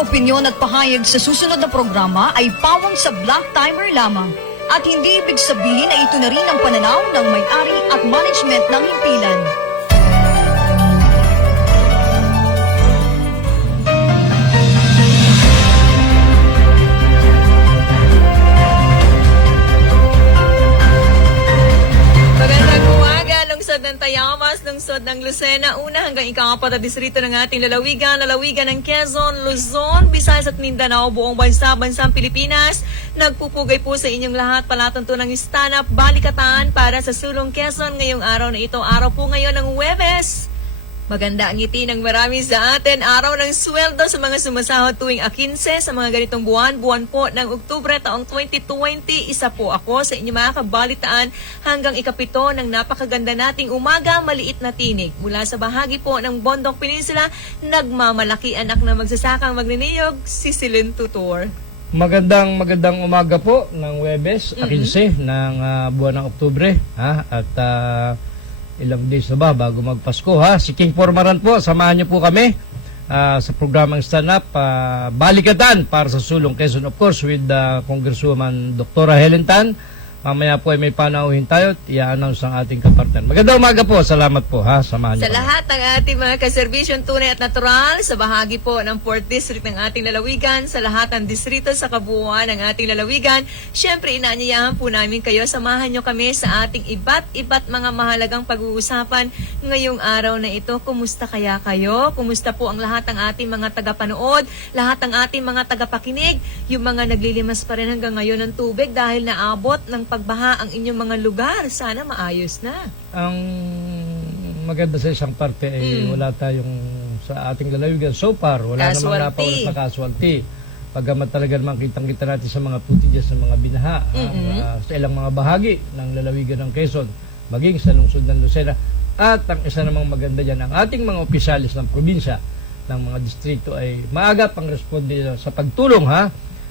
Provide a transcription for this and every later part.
mga opinyon at pahayag sa susunod na programa ay pawang sa Black Timer lamang at hindi ibig sabihin na ito na rin ang pananaw ng may-ari at management ng himpilan. Lungsod ng Tayamas, lungsod ng Lucena, una hanggang ika-4 na distrito ng ating lalawigan ng Quezon, Luzon, Visayas at Mindanao, buong bansang Pilipinas. Nagpupugay po sa inyong lahat palatuntunang stand-up balikatan para sa Sulong Quezon ngayong araw na ito. Araw po ngayon ng Huwebes. Maganda ang ngiti ng marami sa atin. Araw ng sweldo sa mga sumasahod tuwing 15 sa mga ganitong buwan. Buwan po ng Oktubre taong 2020. Isa po ako sa inyong mga kabalitaan hanggang ikapito ng napakaganda nating umaga. Maliit na tinig mula sa bahagi po ng Bondok Peninsula. Nagmamalaki anak na magsasakang magniniyog, si Silin Tutor. Magandang umaga po ng Huwebes, 15 ng buwan ng Oktubre. At ilang days na ba bago magpasko Si King Formaran po, samahan niyo po kami sa programang stand-up balikatan para sa Sulong Quezon, of course with Congresswoman Dr. Helen Tan. Mamaya po ay may panauhin tayo at i-announce ang ating kapartner. Magandang umaga po, salamat po samahan niyo sa lahat ng ating mga kaservisyon tunay at natural sa bahagi po ng 4th District ng ating lalawigan, sa lahat ng distrito sa kabuuan ng ating lalawigan. Siyempre, inaanyayahan po namin kayo, samahan nyo kami sa ating iba't mga mahalagang pag-uusapan ngayong araw na ito. Kumusta kaya kayo? Kumusta po ang lahat ng ating mga tagapanood, lahat ng ating mga tagapakinig, yung mga naglilimas pa rin hanggang ngayon ng tubig dahil naabot ng pagbaha ang inyong mga lugar. Sana maayos na. Ang maganda sa isang parte ay wala tayong sa ating lalawigan so far. Wala namang napaulat na casualty. Pagkamat talaga naman kitang-kita natin sa mga footages sa mga binaha sa ilang mga bahagi ng lalawigan ng Quezon, maging sa lungsod ng Lucena. At ang isa namang maganda dyan, ang ating mga opisyalis ng probinsya, ng mga distrito ay maaga pang responde sa pagtulong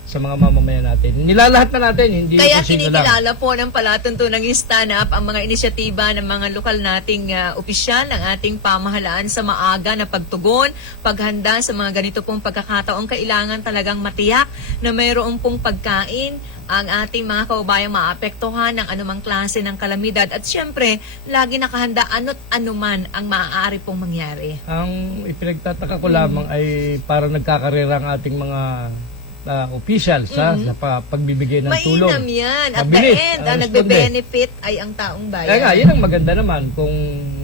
sa mga mamamayan natin. Nilalahat na natin, hindi kaya kung sino lang. kinikilala po ng palatuntunang stand-up ang mga inisyatiba ng mga lokal nating opisyal ng ating pamahalaan sa maaga na pagtugon, paghanda sa mga ganito pong pagkakataong kailangan talagang matiyak na mayroong pong pagkain ang ating mga kaubayang maapektuhan ng anumang klase ng kalamidad at siyempre, lagi nakahanda ano't anuman ang maaari pong mangyari. Ang ipinagtataka ko lamang ay parang nagkakarera ang ating mga officials sa pagbibigay ng tulong. Mainam yan. At Mabilis, the end, ang nagbe-benefit ay ang taong bayan. Kaya nga, yun ang maganda naman. Kung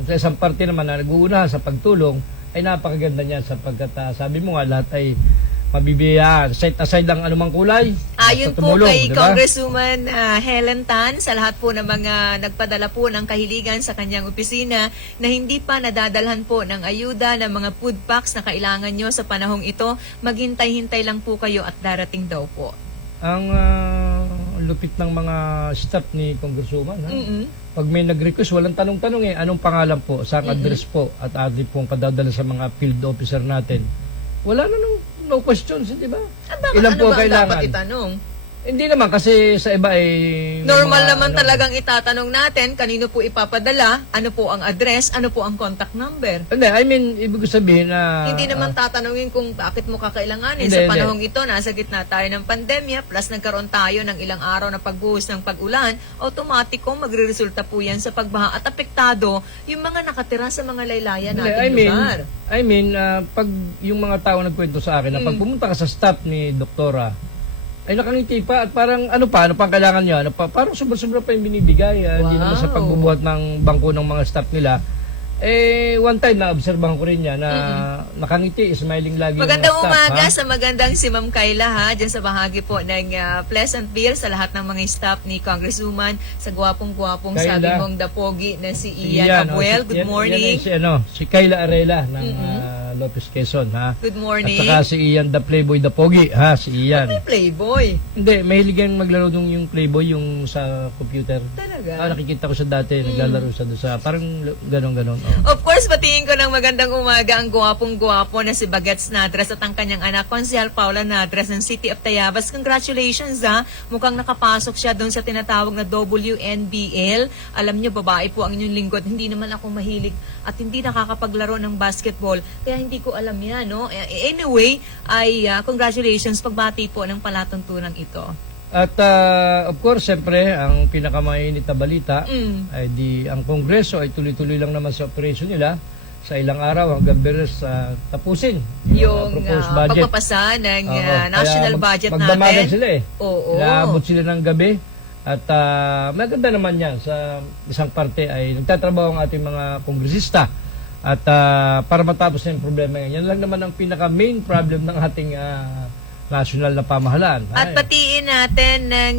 sa isang parte naman na nag-uuna sa pagtulong, ay napakaganda niyan sapagkat sabi mo nga, lahat ay mabibigyan. Set aside ang anumang kulay. Ayon po tumulong, kay diba? Congresswoman Helen Tan, sa lahat po ng mga nagpadala po ng kahiligan sa kanyang opisina na hindi pa nadadalhan po ng ayuda ng mga food packs na kailangan nyo sa panahong ito, maghintay-hintay lang po kayo at darating daw po. Ang lupit ng mga staff ni Congresswoman. Pag may nag-request, walang tanong-tanong anong pangalan po, saan address po, at address pong padadala sa mga field officer natin. Wala na no questions, di ba? Ilan po kailangan? Dapat itanong? Hindi naman kasi sa iba ay normal naman talagang itatanong natin kanino po ipapadala, ano po ang address, ano po ang contact number. Hindi, I mean, ibig sabihin na hindi naman tatanungin kung bakit mo kakailanganin. Sa panahong ito, nasa gitna tayo ng pandemya, plus nagkaroon tayo ng ilang araw na pagbuhos ng pag-ulan, automatikong magre-resulta po yan sa pagbaha at apektado yung mga nakatira sa mga laylayan nating lugar. I mean, pag yung mga tao nagkwento sa akin na pag pumunta ka sa staff ni Doktora, ay nakangiti pa at parang ano pang kailangan niya, parang sobra-sobra pa yung binibigay. Hindi naman sa pagbubuhat ng bangko ng mga staff nila. One time na-obserbahan ko rin niya na nakangiti, smiling lagi yung mga Magandang staff. umaga sa magandang si Ma'am Kayla dyan sa bahagi po ng Pleasantville, sa lahat ng mga staff ni Congresswoman, sa gwapong-gwapong sabi mong dapogi na si Ian Abuel. Good morning. Yan si Kayla Arela ng Lopez Quezon Good morning. At saka si Ian the Playboy the Pogi si Ian. May Playboy? Hindi, mahilig yan maglaro nung yung Playboy yung sa computer. Talaga? Nakikita ko siya dati, naglalaro siya doon sa parang ganon-ganon. Of course, batiin ko ng magandang umaga ang gwapong-gwapo na si Bagets Nadres at ang kanyang anak, Konsehal Paula Nadres ng City of Tayabas. Congratulations mukhang nakapasok siya doon sa tinatawag na WNBL. Alam niyo, babae po ang inyong lingkod. Hindi naman ako mahilig at hindi nakakapaglaro ng basketball. Kaya hindi ko alam yan, no? Anyway, ay congratulations, pagbati po ng palatuntunan ito. At of course, siyempre, ang pinakamainit na balita ay ang Kongreso ay tuloy-tuloy lang naman sa operation nila. Sa ilang araw hanggang Biyernes tapusin Yung proposed budget. pagpapasa ng Oo, national kaya budget magdamagan natin. sila eh. Oo. Inaabot sila ng gabi. At maganda naman yan. Sa isang parte ay nagtatrabaho ang ating mga kongresista. At para matapos na yung problema yan. Yan lang naman ang pinaka-main problem ng ating national na pamahalaan. At patiin natin ng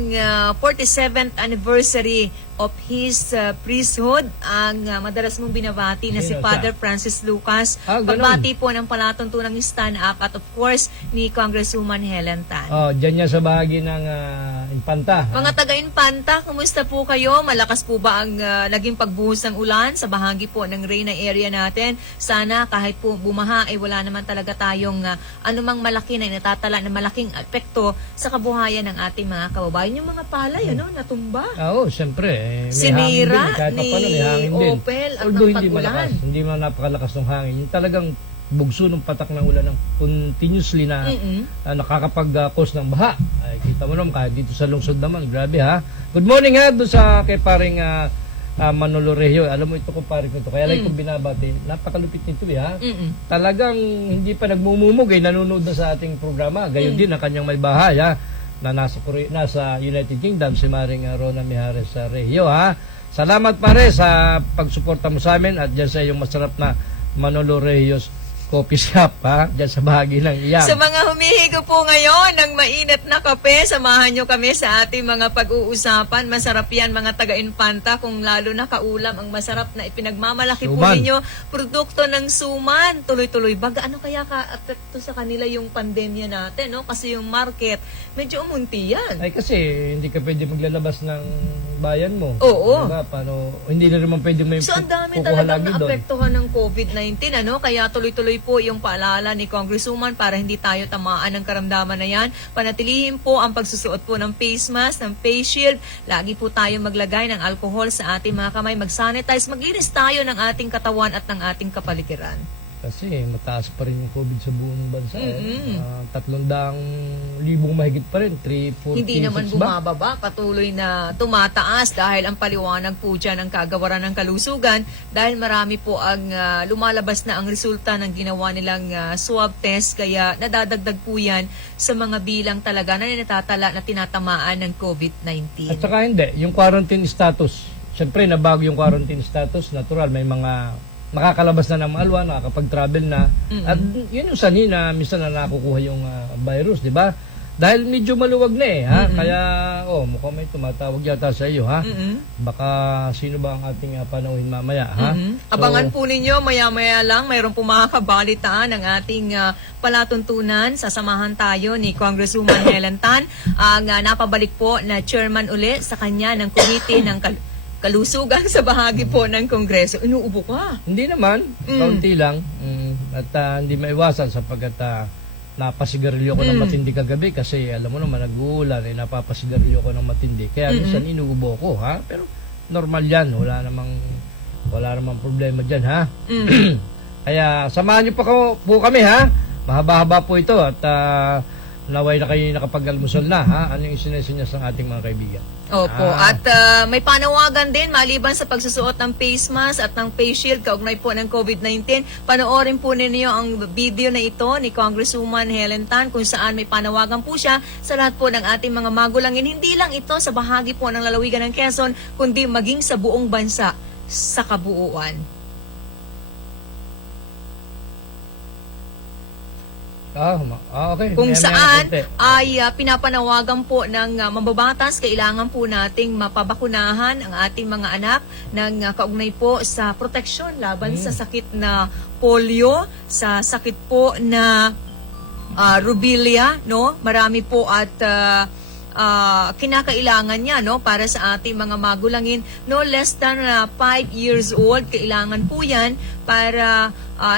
47th anniversary of his priesthood, ang madalas mong binabati na si Sino Father siya? Francis Lucas. Ganun. Pagbati po ng palatuntunang stand up at of course ni Congresswoman Helen Tan. Diyan niya sa bahagi ng Infanta. Mga taga-Infanta, kumusta po kayo? Malakas po ba ang naging pagbuhos ng ulan sa bahagi po ng Reyna area natin? Sana kahit po bumaha ay wala naman talaga tayong anumang malaki na natatala na malaking epekto sa kabuhayan ng ating mga kababayan. Yung mga palay, natumba. Oo, siyempre. May Sinira hangin din, kahit ni paano, may hangin din. Opel at Although ng hindi pag-ulan. malakas, hindi man napakalakas ng hangin. Yung talagang bugso ng patak ng ulan ng continuously na nakakapag-cause ng baha. Ay, kita mo naman, kahit dito sa lungsod naman, grabe ha. Good morning ha, doon sa kay paring Manolo Rehio. Alam mo ito ko paring ko ito. Kaya lang itong binabati, napakalupit nito ha. Talagang hindi pa nagmumumug nanonood na sa ating programa. Gayon din ang kanyang may bahay ha. Na nasa United Kingdom, si Maring Rona Mijares Rehio ha. Salamat pare sa pagsuporta mo sa amin at dyan sa iyong masarap na Manolo Rehio's Coffee Shop ha, dyan sa bahagi ng Iyang. Sa mga humihigo po ngayon ng mainit na kape, samahan nyo kami sa ating mga pag-uusapan. Masarap yan mga taga-Infanta, kung lalo na kaulam ang masarap na ipinagmamalaki po Suman. ninyo. Produkto ng Suman, tuloy-tuloy. Baga, ano kaya ka-apekto sa kanila yung pandemya natin, no? Kasi yung market, medyo umunti yan. Ay kasi hindi ka pwede maglalabas ng bayan mo. Oo. Diba? Paano, hindi na naman pwede may So, ang dami kukuha talagang lagi doon. naapektuhan ng COVID-19, Kaya tuloy-tuloy po yung paalala ni Congresswoman para hindi tayo tamaan ng karamdaman na yan. Panatilihin po ang pagsusuot po ng face mask, ng face shield. Lagi po tayo maglagay ng alcohol sa ating mga kamay, mag-sanitize, maglinis tayo ng ating katawan at ng ating kapaligiran. Kasi mataas pa rin yung COVID sa buong bansa. 300,000 mahigit pa rin. 346 Hindi naman ba? bumababa, patuloy na tumataas dahil ang paliwanag po dyan ng kagawaran ng kalusugan dahil marami po ang lumalabas na ang resulta ng ginawa nilang swab test, kaya nadadagdag po yan sa mga bilang talaga na natatala na tinatamaan ng COVID-19. At saka hindi, yung quarantine status. Siyempre, nabago yung quarantine status. Natural, may mga nakakalabas na ng alwa, nakakapag-travel na. At yun yung sani na minsan na nakukuha yung virus, di ba? Dahil medyo maluwag na ha? Kaya, mukhang may tumatawag yata sa iyo, ha? Baka sino ba ang ating panauhin mamaya, ha? So, Abangan po ninyo, maya-maya lang, mayroon po makakabalitaan ng ating palatuntunan. Sasamahan tayo ni Congresswoman Helen Tan, ang napabalik po na chairman uli sa kanya ng Committee ng Kalusugan sa bahagi po ng Kongreso. Inuubo ka. Hindi naman, kaunti lang. At hindi maiwasan sapagkat napasigarilyo ko ng matindi kagabi kasi alam mo naman, nag-uulan, napapasigarilyo ko ng matindi. Kaya minsan inuubo ko, ha? Pero normal yan, wala namang problema dyan, ha? Kaya samahan niyo po kami, ha? Mahaba-haba po ito at naway na kayo nakapag-almusal na, ha? Ano yung isinesinyas ng ating mga kaibigan? Opo. At may panawagan din maliban sa pagsusuot ng face mask at ng face shield kaugnay po ng COVID-19. Panoorin po ninyo ang video na ito ni Congresswoman Helen Tan kung saan may panawagan po siya sa lahat po ng ating mga magulangin. Hindi lang ito sa bahagi po ng lalawigan ng Quezon, kundi maging sa buong bansa sa kabuuan. Okay. Kung Maya-maya saan konti. ay pinapanawagan po ng mambabatas, kailangan po nating mapabakunahan ang ating mga anak ng kaugnay po sa proteksyon laban sa sakit na polio, sa sakit po na rubella, no? Marami po at kinakailangan niya, no, para sa ating mga magulangin, no less than 5 years old, kailangan po yan para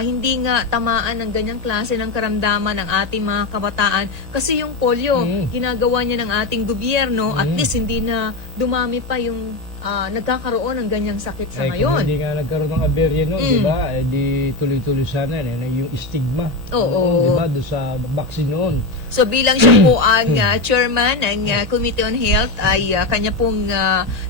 hindi nga tamaan ng ganyang klase ng karamdaman ng ating mga kabataan. Kasi yung polio, ginagawa niya ng ating gobyerno, at least hindi na dumami pa yung nagkakaroon ng ganyang sakit sa Kung ngayon. hindi nga nagkaroon ng aberya noon, di ba? Di tuloy-tuloy sana yung stigma. Oo. Di ba? Doon sa vaccine noon. So bilang siya po ang chairman ng Committee on Health, ay kanya pong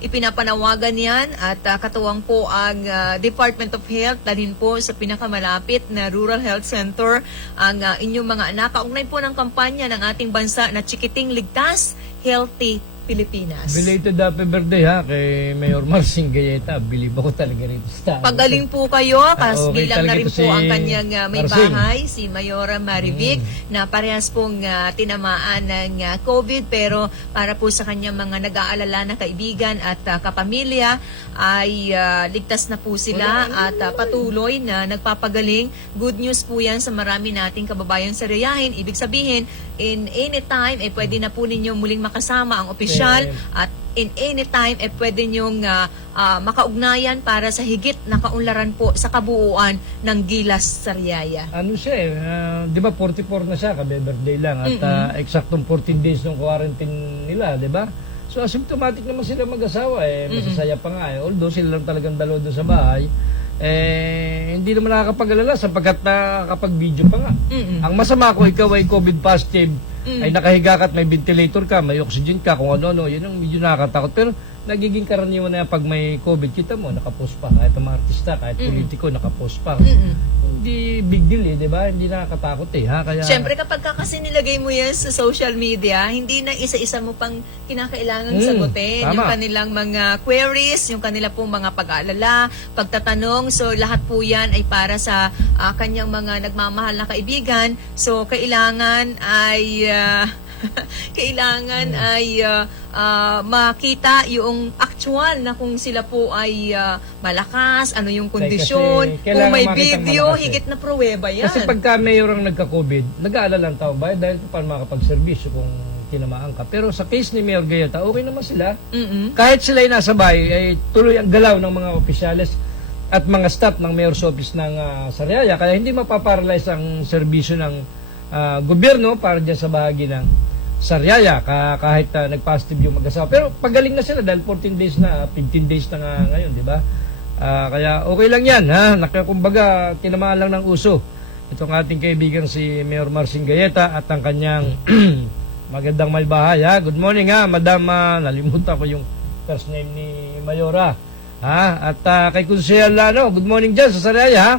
ipinapanawagan yan, at katuwang po ang Department of Health, dalhin po sa pinakamalapit na Rural Health Center ang inyong mga anak. Kaugnay po ng kampanya ng ating bansa na Chikiting Ligtas, Healthy Pilipinas. Belated happy birthday ha kay Mayor Marcin Gayeta. Bilib ako talaga rito sa Pagaling po kayo, kasi okay, bilang na rin talaga po si ang kanyang may Marcin. bahay, si Mayora Marivic, na parehas pong tinamaan ng COVID, pero para po sa kanyang mga nag-aalala na kaibigan at kapamilya, ay ligtas na po sila at patuloy na nagpapagaling. Good news po yan sa marami nating kababayan sa Riyahin. Ibig sabihin, in any time, pwede na po ninyo muling makasama ang opisyal, at in any time, pwede nyong makaugnayan para sa higit na kaunlaran po sa kabuuan ng Gilas Sariaya. Ano siya di ba 44 na siya, kabe-birthday lang, at eksaktong 14 days ng quarantine nila, di ba? So asymptomatic naman sila mag-asawa, masasaya pa nga, although sila lang talagang dalawa doon sa bahay, hindi naman nakakapag-alala sapagkat nakakapag-video pa nga. Ang masama ko, ikaw ay COVID positive, ay nakahiga ka at may ventilator ka, may oxygen ka, kung ano-ano, yun ang medyo nakakatakot. Pero nagiging karaniwan na yan pag may COVID, kita mo, nakapost pa. Kahit ang mga artista, kahit politiko, nakapost pa. Hindi big deal di ba? Hindi nakakatakot ha? Kaya... Siyempre, kapag kasi nilagay mo yan sa social media, hindi na isa-isa mo pang kinakailangang sagutin. Tama. Yung kanilang mga queries, yung kanila pong mga pag-aalala, pagtatanong. So, lahat po yan ay para sa kanyang mga nagmamahal na kaibigan. So, kailangan ay... makita yung actual na kung sila po ay malakas, ano yung kondisyon, Kasi kung may kailangan makitang video, malakas higit na pruweba yan. Kasi pagka mayor ang nagka-COVID, nag-aalala ang tao ba? Dahil paano makapag-servisyo kung tinamaan ka. Pero sa case ni Mayor Gayeta, okay naman sila. Kahit sila ay nasa bahay, ay tuloy ang galaw ng mga opisyales at mga staff ng Mayor's Office ng Sariaya. Kaya hindi mapaparalyze ang serbisyo ng gobyerno para dyan sa bahagi ng Sariaya, kahit nag-positive yung mag-asawa. Pero pagaling na sila dahil 14 days na, 15 days na nga ngayon, di ba? Kaya okay lang yan, ha? Kumbaga, tinamaan lang ng uso. Itong ating kaibigan si Mayor Marcin Gayeta at ang kanyang magandang may bahay, ha? Good morning, ha? Madam, nalimutan ko yung first name ni Mayora. Ha? At kay Kunsehal, good morning dyan sa Sariaya, ha?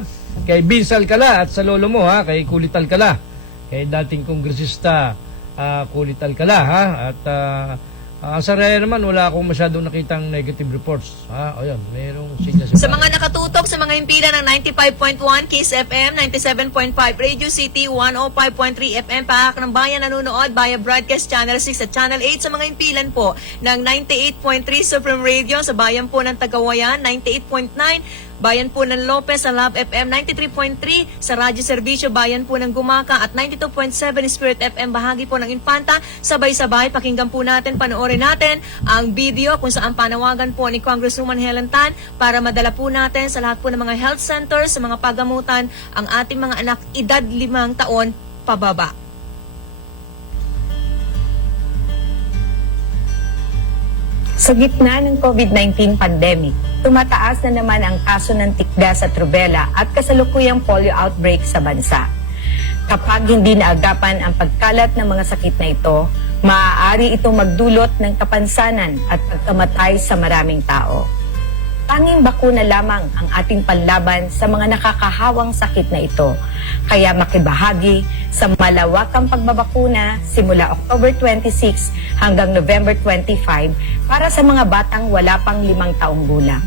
Kay Vince Alcala at sa lolo mo, ha? Kay Kulit Alcala. Kay dating kongresista, Kulit Alcala, ha? At ang Sariaya naman, wala akong masyadong nakitang negative reports. O yan, mayroong sinya Sa mga nakatutok sa mga himpilan ng 95.1 Kiss FM, 97.5 Radio City, 105.3 FM Paak ng Bayan, nanonood via Broadcast Channel 6 at Channel 8 sa mga himpilan po ng 98.3 Supreme Radio sa bayan po ng Tagawayan, 98.9 Bayan po ng Lopez sa Love FM, 93.3 sa Radyo Servicio Bayan po ng Gumaka at 92.7 Spirit FM bahagi po ng Infanta. Sabay-sabay pakinggan po natin, panoorin natin ang video kung saan panawagan po ni Congresswoman Helen Tan para madala po natin sa lahat po ng mga health centers, sa mga pagamutan ang ating mga anak edad 5 taon pababa. Sa gitna ng COVID-19 pandemic, tumataas na naman ang kaso ng tikdas at rubella at kasalukuyang polio outbreak sa bansa. Kapag hindi naagapan ang pagkalat ng mga sakit na ito, maaari itong magdulot ng kapansanan at pagkamatay sa maraming tao. Tanging bakuna lamang ang ating panlaban sa mga nakakahawang sakit na ito. Kaya makibahagi sa malawakang pagbabakuna simula October 26 hanggang November 25 para sa mga batang wala pang 5 taong gulang.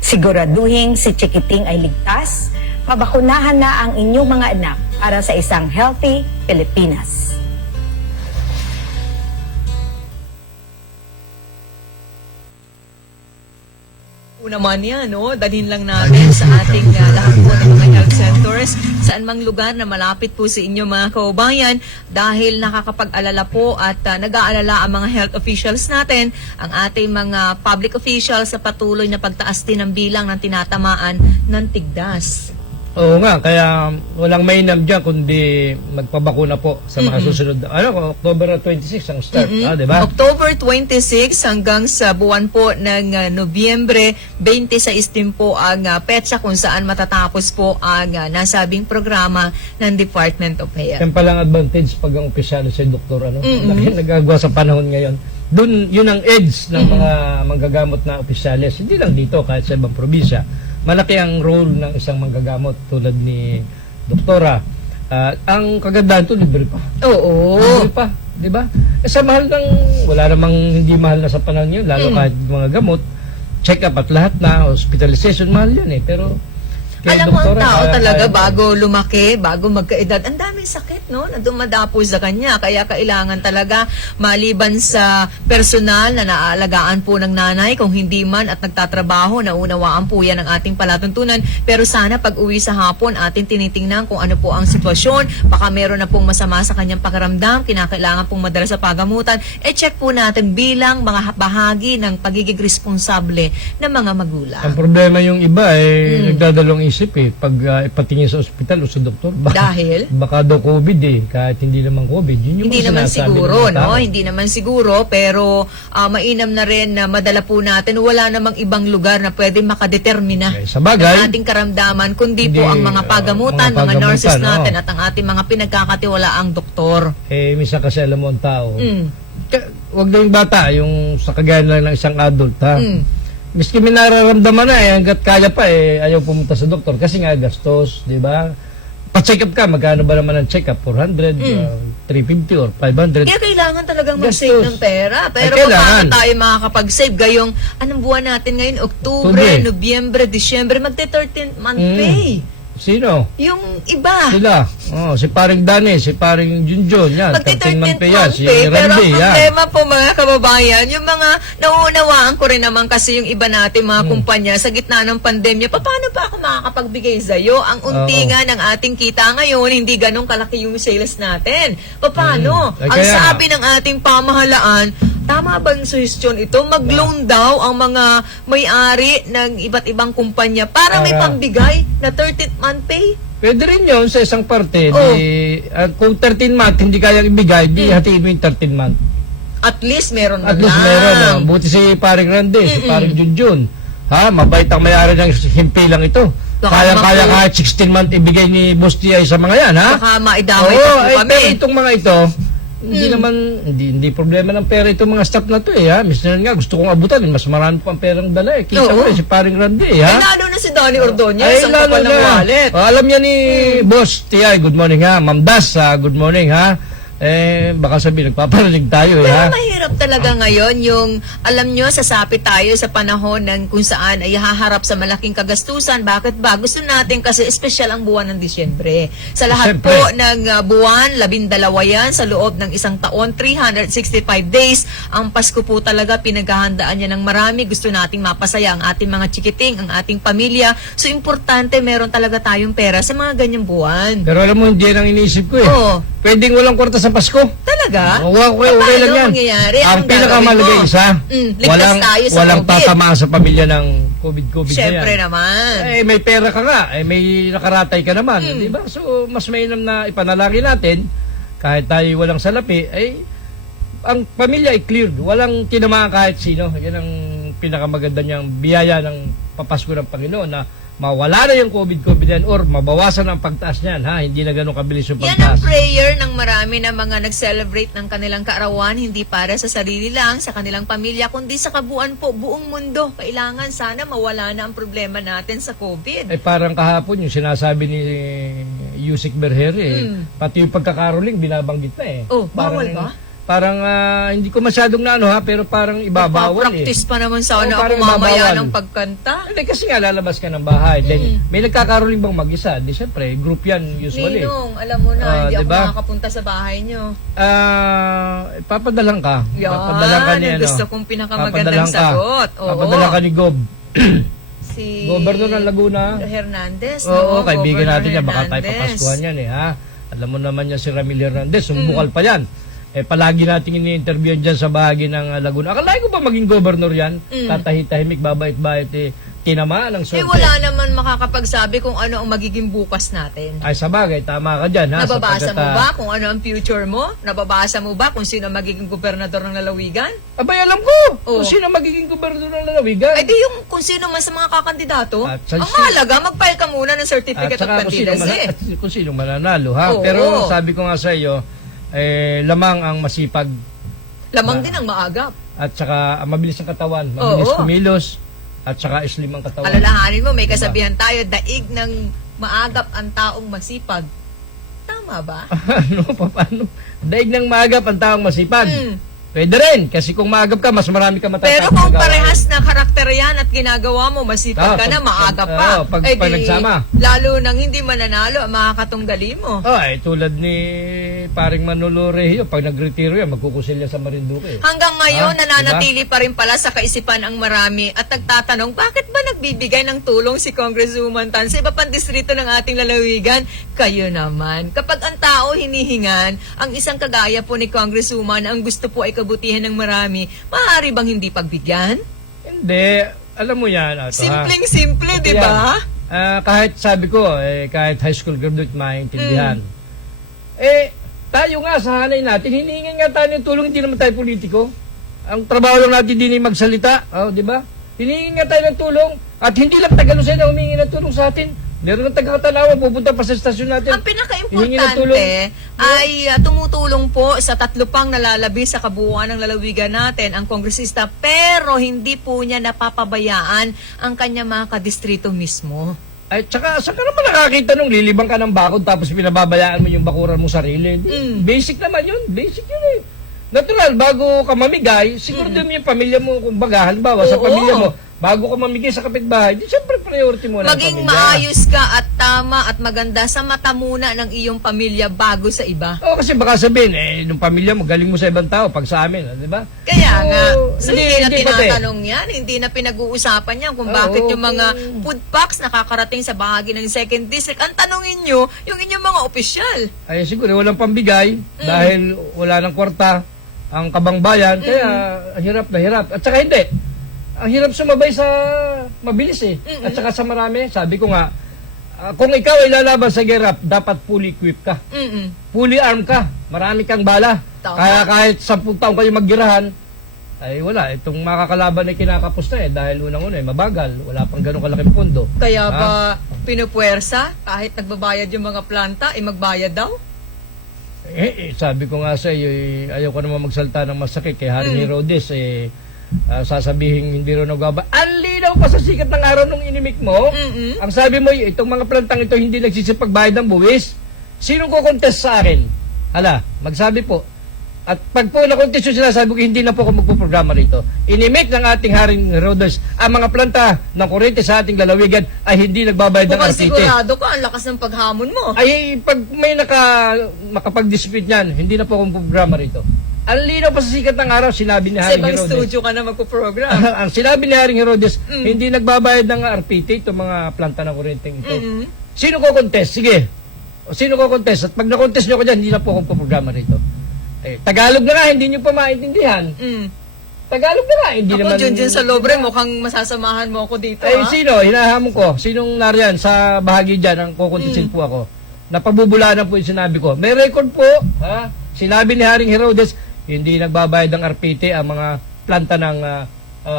Siguraduhin si Chikiting ay ligtas, pabakunahan na ang inyong mga anak para sa isang healthy Pilipinas. Naman yan, dalhin lang natin sa ating lahat po ng mga health centers, saan mang lugar na malapit po sa inyo mga kababayan, dahil nakakapag-alala po at nag-aalala ang mga health officials natin, ang ating mga public officials sa patuloy na pagtaas din ng bilang ng tinatamaan ng tigdas. Oo nga, kaya walang mainam dyan kundi magpabakuna po sa mga susunod. October 26 ang start, di ba? October 26 hanggang sa buwan po ng Nobyembre 26 din po ang petsa kung saan matatapos po ang nasabing programa ng Department of Health. Yan palang advantage pag ang opisyalo sa doktor, nagagawa sa panahon ngayon. Doon, yun ang edge ng mga manggagamot na opisyales. Hindi lang dito, kahit sa ibang probinsya. Malaki ang role ng isang manggagamot tulad ni Doktora. Ang kagandahan to, libre pa. Oo. Libre pa, di ba? Sa mahal ng, wala namang hindi mahal na sa panahon yun, lalo kahit mga gamot, check-up at lahat na, hospitalization, mahal yan eh. Pero, alam mo, ang tao talaga bago lumaki, bago magkaedad, ang daming sakit, no? Na dumadapo sa kanya. Kaya kailangan talaga, maliban sa personal na naaalagaan po ng nanay, kung hindi man at nagtatrabaho, naunawaan po yan ang ating palatuntunan. Pero sana pag uwi sa hapon, atin tinitingnan kung ano po ang sitwasyon. Baka meron na pong masama sa kanyang pakiramdam, kinakailangan pong madala sa pagamutan. Check po natin bilang mga bahagi ng pagiging responsable ng mga magulang. Ang problema yung iba nagdadalong isip pag ipatingin sa ospital o sa doktor. Dahil? Baka daw COVID kahit hindi naman COVID. Yun yung hindi naman sinasabi siguro, ng mga tao. no? Hindi naman siguro, pero mainam na rin na madala po natin. Wala namang ibang lugar na pwede makadetermina Sa bagay, ng ating karamdaman, kundi po hindi, ang mga pagamutan, mga mga nurses pagamutan, natin at ang ating mga pinagkakatiwalaang doktor. minsan kasi alam mo ang tao. Wag na yung bata, yung sa kagaya lang ng isang adult, ha? Miski may nararamdaman na hanggat kaya pa ayaw pumunta sa doktor kasi nga gastos, di ba? Pa-check up ka, magkano ba naman ang check up? 400, 350 or 500. Kaya kailangan talagang Gastos. mag-save ng pera. Pero paano tayo makakapag-save? Gayong, anong buwan natin ngayon? Oktubre, Nobyembre, Disyembre, magte-13th month pay. Sino? Yung iba. Sila. Si paring Dani, si paring Junjun, yan. 13 month pay yan. Si pero Randy, ang yan. problema po mga kababayan, yung mga nauunawaan ko rin naman kasi yung iba natin mga kumpanya sa gitna ng pandemya, paano pa ako makakapagbigay sa'yo? Ang unti nga ng ating kita ngayon, hindi ganun kalaki yung sales natin. Paano? Ang sabi ng ating pamahalaan, tama ba yung suggestion ito? Mag-loan daw ang mga may-ari ng iba't ibang kumpanya para may pambigay na 13th month pay? Pwede rin yun sa isang parte. Kung 13 month hindi kayang ibigay, di hatiin mo yung 13 month. At least meron At least meron. Buti si paring Randy, si paring Junjun. Mabait ang may-ari ng himpilang ito. Kaya kahit 16 month ibigay ni Boss T.I. sa mga yan, ha? Baka maidamay pa po kami. Pero itong mga ito, hindi problema ng pera itong mga staff na to Minsan nga gusto kong abutan, mas marami pa ang perang dala Kita ko si paring Randy lalo na si Donnie Ordonez, ang kapal ng wallet. Alam niya ni Boss T.I. Good morning ha. Ma'am Das, good morning ha. Baka sabihin, nagpaparinig tayo Pero mahirap talaga ngayon yung, alam nyo, sasapit tayo sa panahon ng kung saan ay haharap sa malaking kagastusan. Bakit ba? Gusto natin kasi espesyal ang buwan ng Disyembre. Sa lahat po ng buwan, 12 yan sa loob ng isang taon, 365 days. Ang Pasko po talaga, pinaghahandaan niya ng marami. Gusto nating mapasaya ang ating mga chikiting, ang ating pamilya. So, importante, meron talaga tayong pera sa mga ganyang buwan. Pero alam mo, hindi yan ang iniisip ko Pwedeng walang kwarta sa Pasko. Talaga? Okay lang yan. Mangyayari? Ang pinakamalagay isa, walang tatamaan sa pamilya ng COVID na yan. Siyempre naman. May pera ka nga, may nakaratay ka naman, di ba? So, mas mainam na ipanalangin natin, kahit tayo walang salapi, ang pamilya ay cleared. Walang tinamaan kahit sino. Yan ang pinakamaganda niyang biyaya ng papasko ng Panginoon na mawala na yung COVID yan or mabawasan ang pagtaas niyan, Hindi na ganun kabilis yung pagtaas. Yan ang prayer ng marami na mga nag-celebrate ng kanilang kaarawan, hindi para sa sarili lang, sa kanilang pamilya, kundi sa kabuuan po, buong mundo. Kailangan sana mawala na ang problema natin sa COVID. Parang kahapon yung sinasabi ni Yusik Berhere, pati yung pagkakaroling binabanggit na Bawal ba? Parang hindi ko masyadong pero parang ibabawal Practice pa naman sana ako mamaya ng pagkanta. Hindi, kasi nga lalabas ka ng bahay. Then, may nagkakaroling bang mag-isa? Di syempre, group yan usually. Ninong, alam mo na, hindi ako diba? makakapunta sa bahay nyo. Papadalang ka. Yan, Papadalang ka niya, gusto kong pinakamagandang sagot. Papadalang ka ni Gob. Si Governor ng Laguna. Hernandez. Oo, no? kaibigan Governor natin yan. Baka tayo Hernandez. papaskuhan yan eh, ha? Alam mo naman yan si Ramil Hernandez, sumbukal pa yan. Palagi natin ini-interview dyan sa bahagi ng Laguna. Akalain ko ba maging governor yan? Tatahit-tahimik, babait-bait, tinamaan ang sorte. Wala naman makakapagsabi kung ano ang magiging bukas natin. Ay, sabagay, tama ka dyan, ha? Nababasa Sapagkat, mo ba kung ano ang future mo? Nababasa mo ba kung sino magiging gobernador ng lalawigan? Abay, alam ko Oo. kung sino magiging gobernador ng lalawigan. Ay di yung kung sino man sa mga kakandidato, At sa- ang mahalaga, mag-file ka muna ng certificate of saka candidacy. kung sino mananalo, ha? Oo. Pero sabi ko nga sa iyo, lamang ang masipag Lamang din ang maagap. at saka mabilis ang katawan, mabilis Oo. kumilos, at saka slim ang katawan. Alalahanin mo, may kasabihan tayo, daig ng maagap ang taong masipag. Tama ba? Ano, paano? Daig ng maagap ang taong masipag. Hmm. Pwede rin, kasi kung maagap ka, mas marami ka matatapos. Pero kung parehas na karakter yan at ginagawa mo, masipag ka na, maagap pa. pag nagsama. Lalo nang hindi mananalo, ang makakatunggali mo. Tulad ni paring Manolo Rehio, pag nagretiro yan, magkukusilya sa Marinduque. Hanggang ngayon, Ah, nananatili pa rin pala sa kaisipan ang marami at nagtatanong, bakit ba nagbibigay ng tulong si Congresswoman Tan sa iba pang distrito ng ating lalawigan? Kayo naman. Kapag ang tao hinihingan, ang isang kagaya po ni Congresswoman, ang gusto po ay kabutihan ng marami, maaari bang hindi pagbigyan? Hindi, alam mo yan. Simpleng-simple, di Yan. ba? Kahit sabi ko, kahit high school graduate, maintindihan. Tayo nga sa hanay natin, hinihingan nga tayo ng tulong, hindi naman tayo politiko. Ang trabaho lang natin din ay magsalita, di ba? Hinihingan nga tayo ng tulong, at hindi lang Tagalucena humingi ng tulong sa atin. Meron ng taga-Katanawa, pupunta pa sa estasyon natin. Ang Hihingi ng tulong. pinaka-importante ay tumutulong po sa 3 pang nalalabi sa kabuuan ng lalawigan natin ang kongresista, pero hindi po niya napapabayaan ang kanyang mga kadistrito mismo. Ay, tsaka, saan ka naman nakakita nung lilibang ka ng bakod tapos pinababayaan mo yung bakuran mo sarili? Basic naman yun. Basic yun eh. Natural, bago ka mamigay, siguro din yung pamilya mo, kumbaga, halimbawa, sa Oo. pamilya mo, bago ka mamigay sa kapitbahay, di siyempre priority mo na ang Maging pamilya. maayos ka at tama at maganda sa mata muna ng iyong pamilya bago sa iba. Oo, kasi baka sabihin, nung pamilya mo, galing mo sa ibang tao, pag sa amin, di ba? Kaya Oo, nga, so hindi na pati. tinatanong yan, hindi na pinag-uusapan yan kung bakit Oo, yung mga food packs nakakarating sa bahagi ng 2nd District. Ang tanongin nyo, yung inyong mga opisyal. Ay, siguro, walang pambigay, dahil wala ng kwarta, ang kabangbayan, kaya hirap na hirap. At saka hindi, ang hirap sumabay sa mabilis eh. At saka sa marami, sabi ko nga, kung ikaw ay lalaban sa gera, dapat fully equipped ka. Fully armed ka. Marami kang bala. Tama. Kaya kahit 10 taong kayo maggirahan, ay wala. Itong makakalaban ay kinakapos na eh. Dahil unang-una mabagal. Wala pang ganun kalaking pondo. Kaya ba pinupuwersa kahit nagbabayad yung mga planta, magbayad daw? Sabi ko nga sa iyo, ayaw ko naman magsalta ng masakit kay Haring Herodes. Sasabihin hindi rin nagbaba. Ang linaw pa sa sikat ng araw nung inimik mo. Ang sabi mo, itong mga plantang ito hindi nagsisipagbayad ng buwis. Sino ko contest sa akin? Hala, magsabi po. At pag po na-contest yung sinasabi ko, hindi na po ako magpuprograma rito. Inimik ng ating Haring Herodes, ang mga planta ng kuryente sa ating lalawigan ay hindi nagbabayad ng Mukhang RPT. sigurado ka, ang lakas ng paghamon mo. Ay, pag may makapag-dispute niyan, hindi na po akong programa rito. Ang linaw pa sa sikat ng araw, sinabi ni Sa Haring ibang Herodes. studio ka na magpo-program. Ang sinabi ni Haring Herodes, hindi nagbabayad ng RPT itong mga planta ng kuryenteng ito. Sino ko contest? Sige. O sino ko contest? At pag na-contest nyo ko dyan, hindi na po akong programa rito. Tagalog na nga, hindi nyo pa maintindihan. Tagalog na nga, hindi Ako, naman... Junjun sa Lobre, mukhang masasamahan mo ako dito, ha? Sino? Hinahamon ko. Sinong nariyan sa bahagi dyan ang kukontesin po ako? Napabubulaan po yung sinabi ko. May record po, ha? Sinabi ni Haring Herodes, hindi nagbabayad ng RPT ang mga planta ng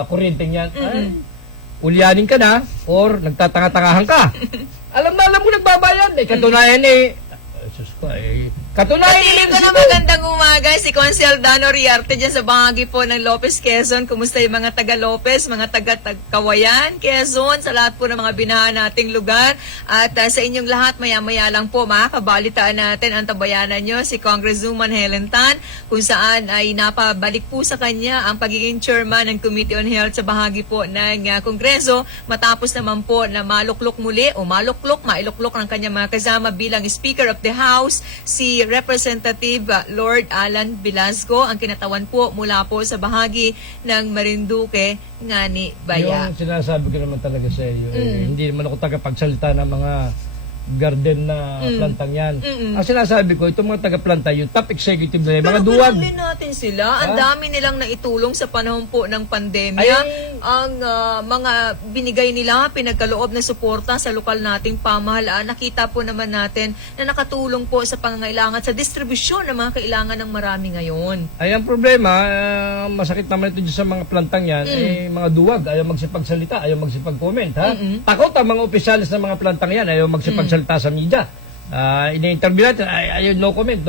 kuryenteng yan. Ulyanin ka na or nagtatanga-tangahan ka. Alam na alam mo nagbabayad. Katunayan Sus ko, katunayan Pagpiling ko na magandang umaga si Consiel Dano Riarte dyan sa bahagi po ng Lopez, Quezon. Kumusta yung mga taga Lopez, mga taga Kawayan, Quezon, sa lahat po ng mga binahan nating lugar. At sa inyong lahat, maya-maya lang po, makakabalitaan natin ang tabayanan nyo, si Congresswoman Helen Tan, kung saan ay napabalik po sa kanya ang pagiging chairman ng Committee on Health sa bahagi po ng Kongreso, matapos naman po na maluklok ng kanyang mga kasama bilang Speaker of the House, si Representative Lord Alan Juan Velasco, ang kinatawan po mula po sa bahagi ng Marinduque, Ngani, Baya. Yung sinasabi ko naman talaga sa iyo, hindi naman ako tagapagsalita ng mga garden na plantang yan. Ang sinasabi ko, itong mga taga-planta, yung top executive na yan, mga duwag. Pero natin sila. Ang dami nilang naitulong sa panahon po ng pandemya. Ay, Ang mga binigay nila, pinagkaloob na suporta sa lokal nating pamahalaan. Nakita po naman natin na nakatulong po sa pangangailangan, sa distribusyon ng mga kailangan ng marami ngayon. Ay, ang problema, masakit naman ito sa mga plantang yan, mga duwag, ayaw magsipagsalita, ayaw magsipag-comment, ha? Takot ang mga opisyalis ng mga plantang yan, ayaw magsipagsalita sa media. Ina-interview natin, ayaw, no comment.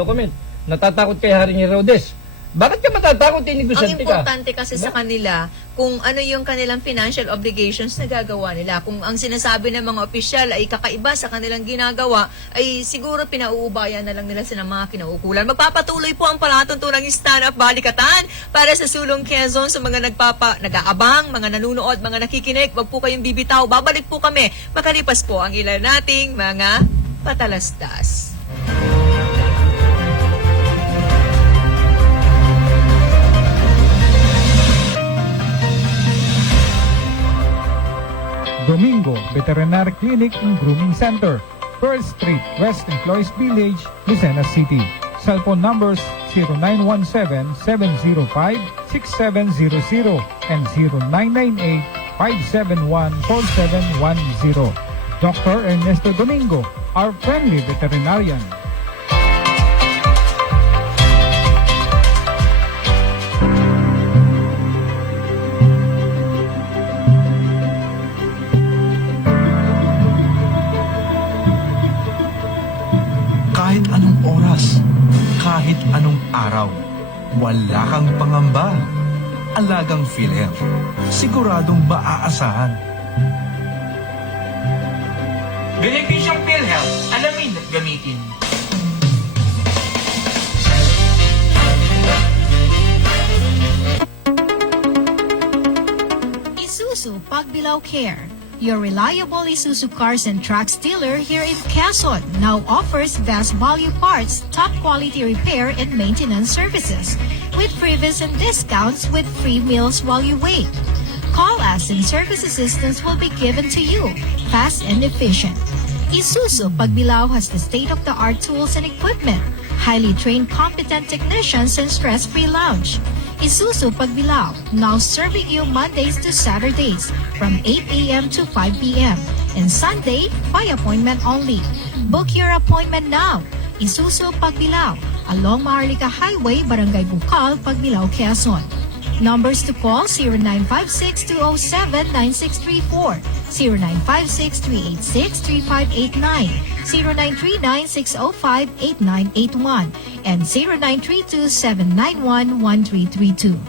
Natatakot kay Haring Herodes. Bakit ka matatakot, Ang negosante ka? importante kasi sa kanila, kung ano yung kanilang financial obligations na gagawa nila. Kung ang sinasabi ng mga opisyal ay kakaiba sa kanilang ginagawa, ay siguro pinauubayan na lang nila sa mga kinaukulan. Magpapatuloy po ang palatuntunang stand-up balikatan para sa Sulong Quezon sa mga nag-aabang, mga nanunood, mga nakikinig. Wag po kayong bibitaw. Babalik po kami. Makalipas po ang ilan nating mga patalastas. Domingo Veterinary Clinic and Grooming Center, Pearl Street, West Employees Village, Lucena City. Cellphone numbers 0917-705-6700 and 0998-571-4710. Dr. Ernesto Domingo, our friendly veterinarian. Kahit anong oras, kahit anong araw, wala kang pangamba. Alagang PhilHealth, siguradong maaasahan. Benepisyong PhilHealth, alamin at gamitin. Isuzu Pagbilao Care, your reliable Isuzu cars and trucks dealer here in Quezon, now offers best value parts, top quality repair and maintenance services, with freebies and discounts with free meals while you wait. Call us and service assistance will be given to you, fast and efficient. Isuzu Pagbilao has the state-of-the-art tools and equipment, highly trained competent technicians and stress-free lounge. Isuzu Pagbilao, now serving you Mondays to Saturdays from 8 a.m. to 5 p.m. and Sunday by appointment only. Book your appointment now. Isuzu Pagbilao, along Maharlika Highway, Barangay Bukal, Pagbilao, Quezon. Numbers to call 0956-207-9634, 0956-386-3589, 0939-605-8981, and 0932-791-1332.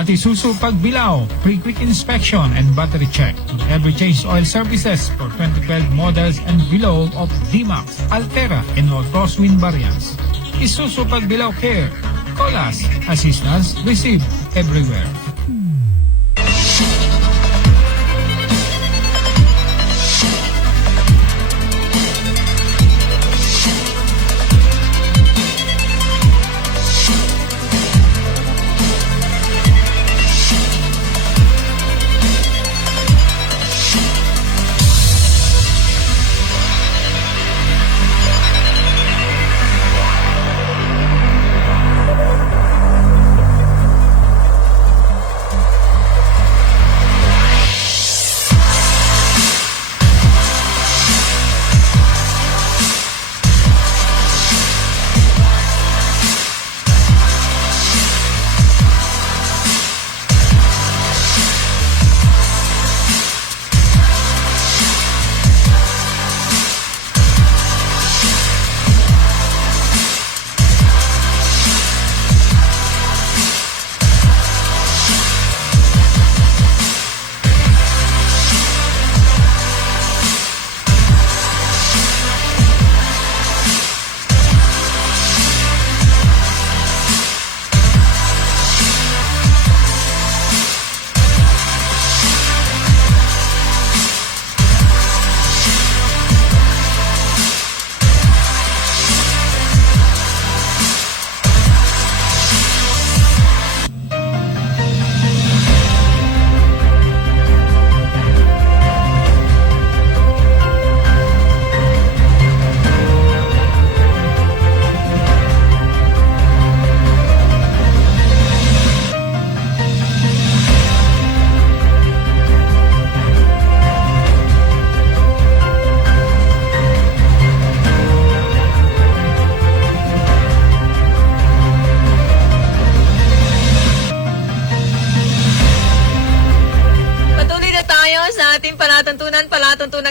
At Isuzu Pagbilao, free quick inspection and battery check. Every change oil services for 2012 models and below of D-Max, Altera, and all crosswind variants. Isuzu Pagbilao Care. Call us. Assistance received everywhere.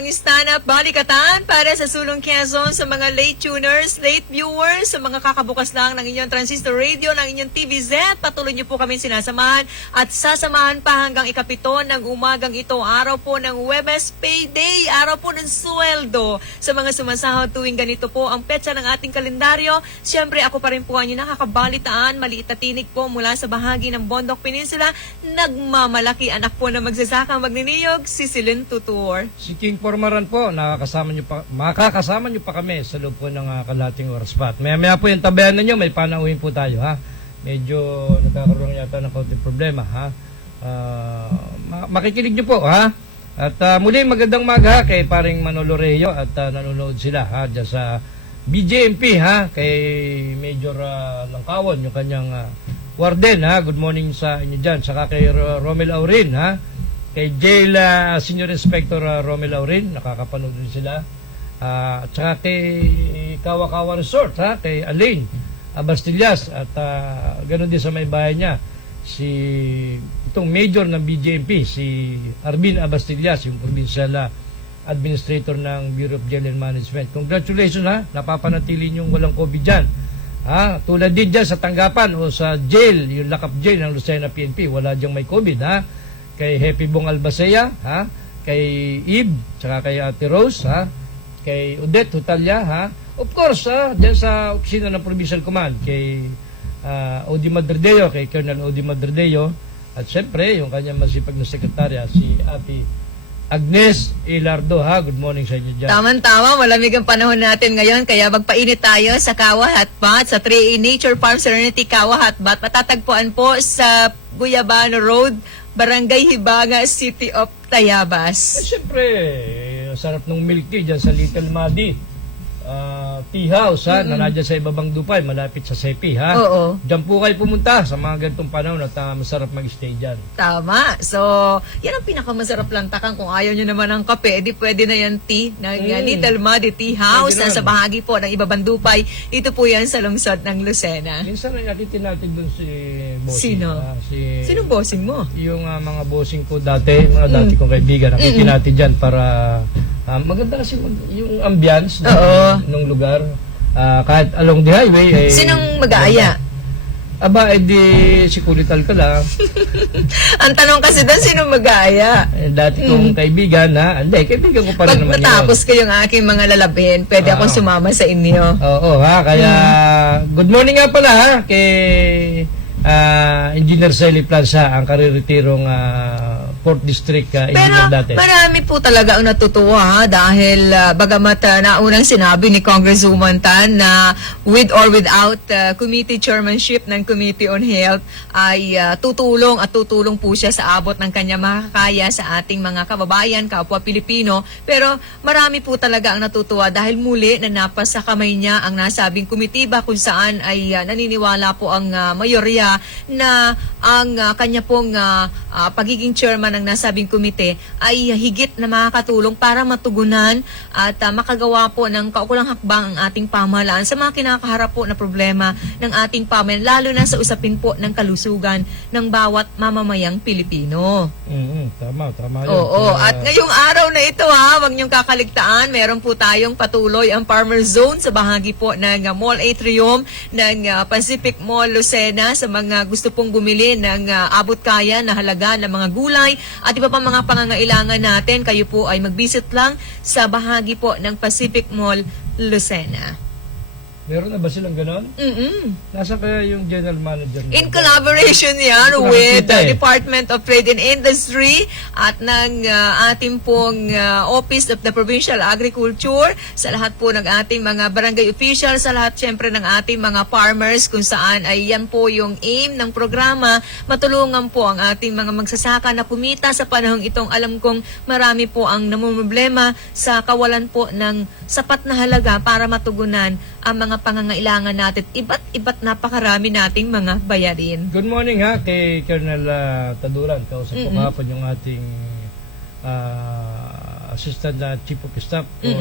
ang stand-up balikatan para sa Sulong Quezon, sa mga late tuners, late viewers, sa mga kakabukas lang ng inyong transistor radio, ng inyong TVZ. Patuloy niyo po kami sinasamahan at sasamahan pa hanggang ikapito ng umagang ito. Araw po ng Webes Payday, araw po ng sweldo. Sa mga sumasahod tuwing ganito po ang petsa ng ating kalendaryo. Siyempre, ako pa rin po ang inyong nakakabalitaan, maliit na tinig po mula sa bahagi ng Bondok Peninsula. Nagmamalaki anak po na magsasakang magniniyog, si Silin Tutur. Si King Pormaran po, makakasama nyo pa kami sa loob po ng kalating oras pa. At maya po yung tabayanan nyo, may panauhin po tayo, ha? Medyo nagkakaroon yata ng kaunting problema, ha? Makikinig nyo po, ha? At muli magandang maga kay paring Manolo Reo at nanonood sila, ha? Diyan sa BJMP, ha? Kay Major Langkawon, yung kanyang warden, ha? Good morning sa inyo dyan. Saka kay Romel Aurin, ha? Kay Jail Senior Inspector Romel Aurin, nakakapanood din sila. At saka kay Kawa-Kawa Resort, ha? Kay Alain Bastillas. At ganoon din sa may bahay niya, itong major ng BJMP, si Arvin Abastillas, yung provincial administrator ng Bureau of Jail and Management. Congratulations, ha? Napapanatili niyong walang COVID dyan. Ha? Tulad din dyan sa tanggapan o sa jail, yung lock-up jail ng Lucena PNP, wala dyan may COVID, ha? Kay Happy Bong Albacea, ha? Kay Eve, tsaka kay Ate Rose, ha? Kay Odette Hutalya, ha? Of course, ha? Dyan sa opisina ng Provincial Command, kay Odi Madrideo, kay Colonel Odi Madrideo, at syempre, yung kanyang masipag na sekretarya, si Ate Agnes Ilardo, ha? Good morning sa inyo dyan. Tama-tama, malamig ang panahon natin ngayon, kaya magpainit tayo sa Kawa Hatbat, sa 3A Nature Farm Serenity Kawa Hatbat. Matatagpuan po sa Guyabano Road, Barangay Hibaga, City of Tayabas. Siyempre, sarap ng milk tea dyan sa Little Madi. Tea House, ha? Na nadyan sa Ibabang Dupay, malapit sa Sepi, ha? Oo. Diyan po kayo pumunta sa mga ganitong panahon at masarap mag-stay dyan. Tama. So, yan ang pinakamasarap lang takang. Kung ayaw nyo naman ng kape, di pwede na yan tea ng Little Muddy Tea House na sa bahagi po ng Ibabandupay. Ito po yan sa lungsod ng Lucena. Minsan ay nakitin natin doon si bossing. Sino? Sinong bossing mo? Yung mga bossing ko dati, mga dati kong kaibigan, nakitin natin dyan para maganda kasi yung ambience ng lugar. Kahit along the highway. Sinong mag-aaya? Aba, edi si Kulit Alcala. Ang tanong kasi doon, sino mag-aaya? Dati kong kaibigan, ha? Hindi, kaibigan ko pa rin naman yun. Pag natapos ko yung aking mga lalabhin, pwede akong sumama sa inyo. Oo, ha? Kaya, good morning nga pala, ha? Kay Engineer Sally Plaza, ang kariritirong 4th District engineer dati. Pero marami po talaga ang natutuwa, ha? Dahil bagamat naunang sinabi ni Congresswoman Tan na with or without committee chairmanship ng Committee on Health ay tutulong po siya sa abot ng kanya makakaya sa ating mga kababayan, kapwa Pilipino. Pero marami po talaga ang natutuwa dahil muli na napasa kamay niya ang nasabing komitiba kung saan ay naniniwala po ang mayorya na ang kanya pong pagiging chairman ng nasabing komite ay higit na makakatulong para matugunan at makagawa po ng kaukulang hakbang ang ating pamahalaan sa mga kinakaharap po na problema ng ating pamahalaan, lalo na sa usapin po ng kalusugan ng bawat mamamayang Pilipino. Tama yun. Oo, at ngayong araw na ito, ha, wag niyong kakaligtaan, meron po tayong patuloy ang Farmer Zone sa bahagi po ng Mall Atrium ng Pacific Mall Lucena sa mga gusto pong bumili ng abot kaya na halaga ng mga gulay at iba pa mga pangangailangan natin. Kayo po ay mag-visit lang sa bahagi po ng Pacific Mall Lucena. Meron na ba silang ganon? Nasa kaya yung general manager? In collaboration yan with the Department of Trade and Industry at ng ating pong Office of the Provincial Agriculture, sa lahat po ng ating mga barangay officials, sa lahat syempre ng ating mga farmers, kung saan ay yan po yung aim ng programa, matulungan po ang ating mga magsasaka na kumita sa panahong itong alam kong marami po ang namumroblema sa kawalan po ng sapat na halaga para matugunan ang mga pangangailangan natin. Iba't napakarami nating mga bayarin. Good morning, ha, kay Colonel Taduran. Kausap ko kahapon yung ating Assistant Chief of Staff for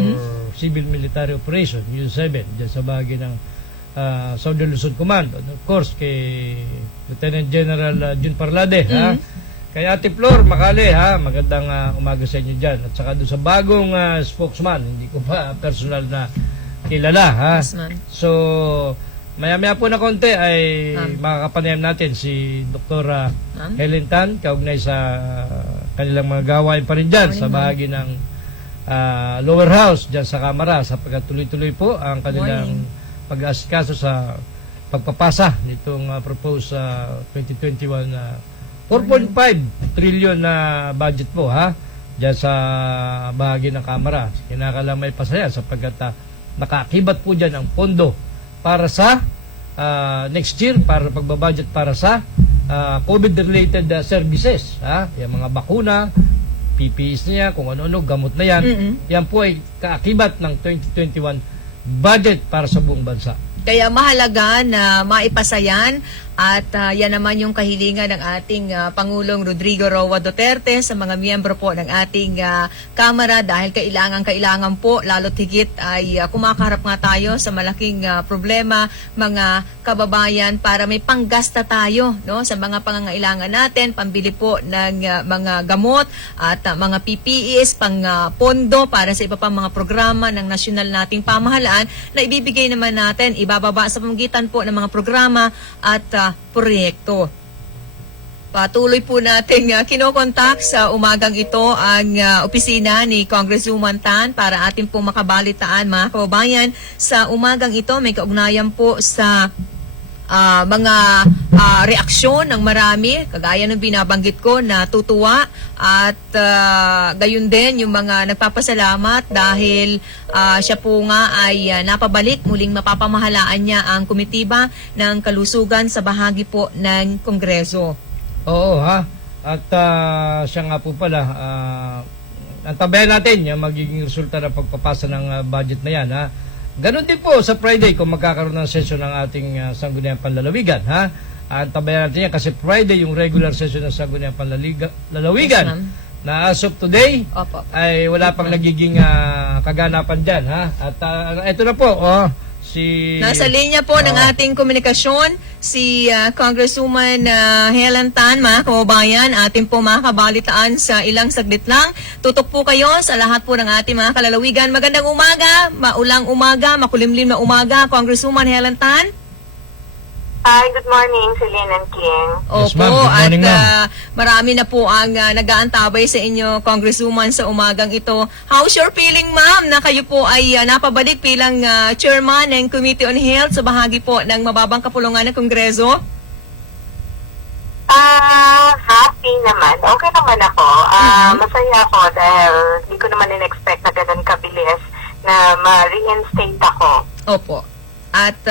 Civil Military Operation, U7, dyan sa bahagi ng Southern Luzon Command. And of course, kay Lieutenant General Jun Parlade, ha, Kay Ate Flor Makale, ha, magandang umaga sa inyo dyan. At saka doon sa bagong spokesman, hindi ko pa personal na kilala, ha. Yes, ma'am. So, maya-maya po na konti ay makakapanayam natin si Dr. Helen Tan, kaugnay sa kanilang mga gawain pa rin dyan sa bahagi ng lower house dyan sa Kamara, sapagkat tuloy-tuloy po ang kanilang pag-aasikaso sa pagpapasa nitong proposed 2021 4.5 trillion na budget po, ha, dyan sa bahagi ng Kamara. Kinakalang may pasaya sapagkat nakakibat po dyan ang pondo para sa next year, para pagbabudget para sa COVID-related services, ha? Yung mga bakuna, PPEs niya, kung ano-ano, gamot na yan. Yan po ay kaakibat ng 2021 budget para sa buong bansa. Kaya mahalaga na maipasayan at yan naman yung kahilingan ng ating Pangulong Rodrigo Roa Duterte sa mga miyembro po ng ating Kamara dahil kailangan po lalo't higit ay kumakaharap nga tayo sa malaking problema mga kababayan para may panggasta tayo, no, sa mga pangangailangan natin, pambili po ng mga gamot at mga PPEs, pondo para sa iba pang mga programa ng nasyonal nating pamahalaan na ibibigay naman natin, ibababa sa pamamagitan po ng mga programa at proyekto. Patuloy po natin kinokontak sa umagang ito ang opisina ni Congresswoman Tan para atin po makabalitaan mga kababayan. Sa umagang ito may kaugnayan po sa mga reaksyon ng marami, kagaya ng binabanggit ko na tutuwa at gayon din yung mga nagpapasalamat dahil siya po nga ay napabalik, muling mapapamahalaan niya ang komitiba ng kalusugan sa bahagi po ng Kongreso. Oo, ha. At siya nga po pala, antabayan natin yung magiging resulta ng pagpapasa ng budget na yan, ha. Ganon din po sa Friday kung magkakaroon ng session ng ating Sangguniang Panlalawigan, ha. Antabayan natin yan kasi Friday yung regular session ng Sangguniang Panlalawigan. Yes, na as of today ay wala pang nagiging kaganapan dyan, ha. At ito na po, nasa linya po ng ating komunikasyon si Congresswoman Helen Tan, mga kababayan, ating po makakabalitaan sa ilang saglit lang. Tutok po kayo sa lahat po ng ating mga kalalawigan. Magandang umaga, maulang umaga, makulimlim na umaga, Congresswoman Helen Tan. Hi, good morning, Celine and King. Yes, Opo, ma'am. Good morning, at marami na po ang nag-aantabay sa inyo, Congresswoman, sa umagang ito. How's your feeling, ma'am, na kayo po ay napabalik bilang chairman ng Committee on Health sa bahagi po ng mababang kapulungan ng Kongreso? Happy naman. Okay naman ako. Masaya ako dahil hindi ko naman in-expect na ganun kabilis na ma-reinstate ako. Opo. At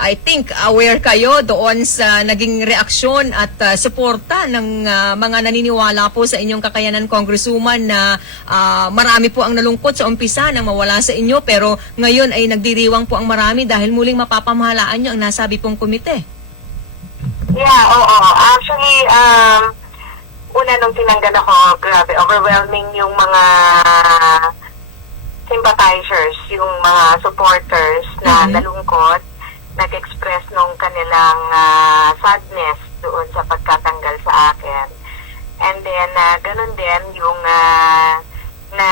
I think aware kayo doon sa naging reaksyon at suporta ng mga naniniwala po sa inyong kakayanan, Congresswoman, na marami po ang nalungkot sa umpisa nang mawala sa inyo pero ngayon ay nagdiriwang po ang marami dahil muling mapapamahalaan nyo ang nasabi pong komite. Yeah, oo. Actually, una nung tinanggal ako, grabe, overwhelming yung mga sympathizers, yung mga supporters na nalungkot, nag-express nung kanilang sadness doon sa pagkatanggal sa akin. And then, ganun din yung na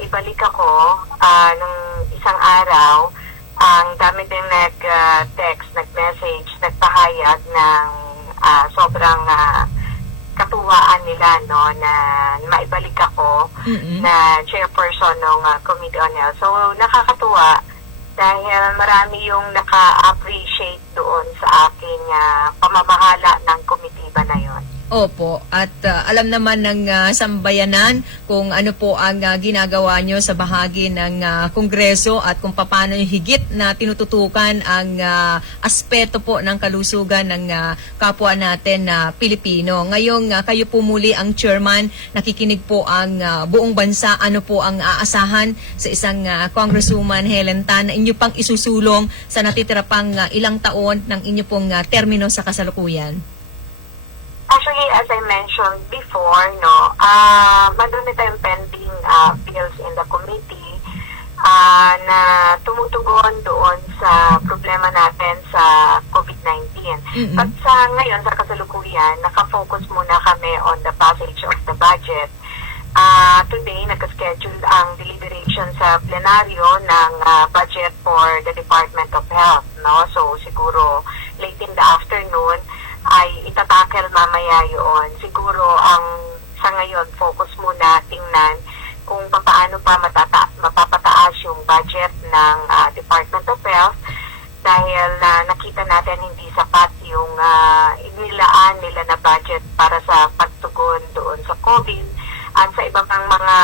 ibalik ako nung isang araw, ang dami din nag-text, nag-message, nagpahayag ng sobrang katuwaan nila, no, na maibalik ako na chairperson ng Committee on Health. So, nakakatuwa dahil marami yung naka-appreciate doon sa aking pamamahala ng komitiba na yon. Opo, at alam naman ng sambayanan kung ano po ang ginagawa nyo sa bahagi ng Kongreso at kung paano yung higit na tinututukan ang aspeto po ng kalusugan ng kapwa natin na Pilipino. Ngayong kayo po muli ang chairman, nakikinig po ang buong bansa. Ano po ang aasahan sa isang Congresswoman Helen Tan na inyo pang isusulong sa natitira pang ilang taon ng inyo pong termino sa kasalukuyan? Actually, as I mentioned before, no, madami tayong pending bills in the committee na tumutugon doon sa problema natin sa COVID-19. But sa ngayon, sa kasalukuyan, nakafocus muna kami on the passage of the budget. Today, nakaschedule ang deliberation sa plenaryo ng budget for the Department of Health. No? So, siguro late in the afternoon ay itatakel mamaya yun. Siguro ang sa ngayon, focus muna tingnan kung paano pa mapapataas yung budget ng Department of Health dahil nakita natin hindi sapat yung inilaan nila na budget para sa pagtugon doon sa COVID at sa iba pang mga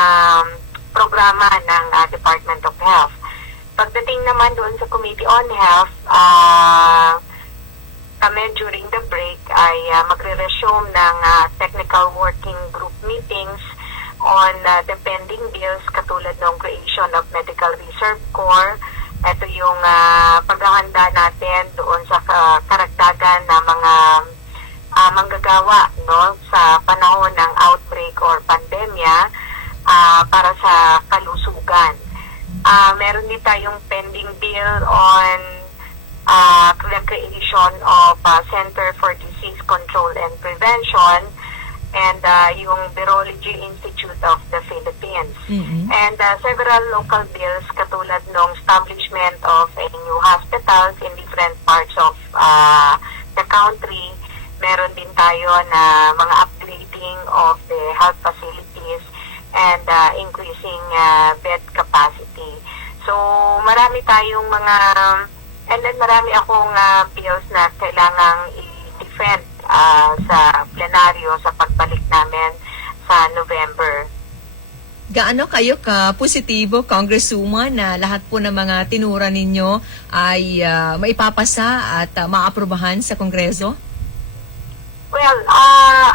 programa ng Department of Health. Pagdating naman doon sa Committee on Health, kami during the break ay magre-resume ng technical working group meetings on the pending bills katulad ng creation of Medical Reserve Corps. Ito yung paghahanda natin doon sa karagdagan na mga manggagawa no, sa panahon ng outbreak or pandemya para sa kalusugan. Meron din tayong pending bill on the creation of Center for Disease Control and Prevention and yung Virology Institute of the Philippines. And several local bills katulad ng establishment of new hospitals in different parts of the country. Meron din tayo na mga upgrading of the health facilities and increasing bed capacity. So, marami tayong mga and then marami akong bills na kailangang i-defend sa plenaryo sa pagbalik namin sa November. Gaano kayo ka-positibo, Congresswoman, na lahat po ng mga tinura ninyo ay maipapasa at maaprubahan sa Kongreso? Well,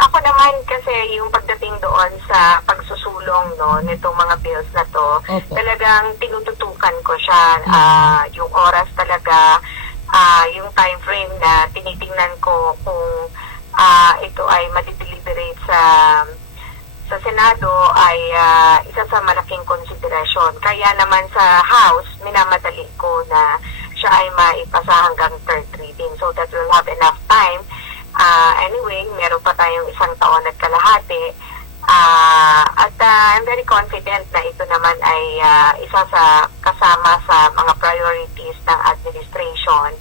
ako naman kasi yung pagdating doon sa pagsusulong no, nitong mga bills na to, Opo. talagang tinututukan ko siya. Yung oras talaga, yung time frame na tinitingnan ko kung ito ay madideliberate sa Senado ay isa sa malaking konsiderasyon. Kaya naman sa House, minamadali ko na siya ay maipasa hanggang third reading so that we'll have enough time. Anyway, meron pa tayong isang taon at kalahati. At I'm very confident na ito naman ay isa sa kasama sa mga priorities ng administration,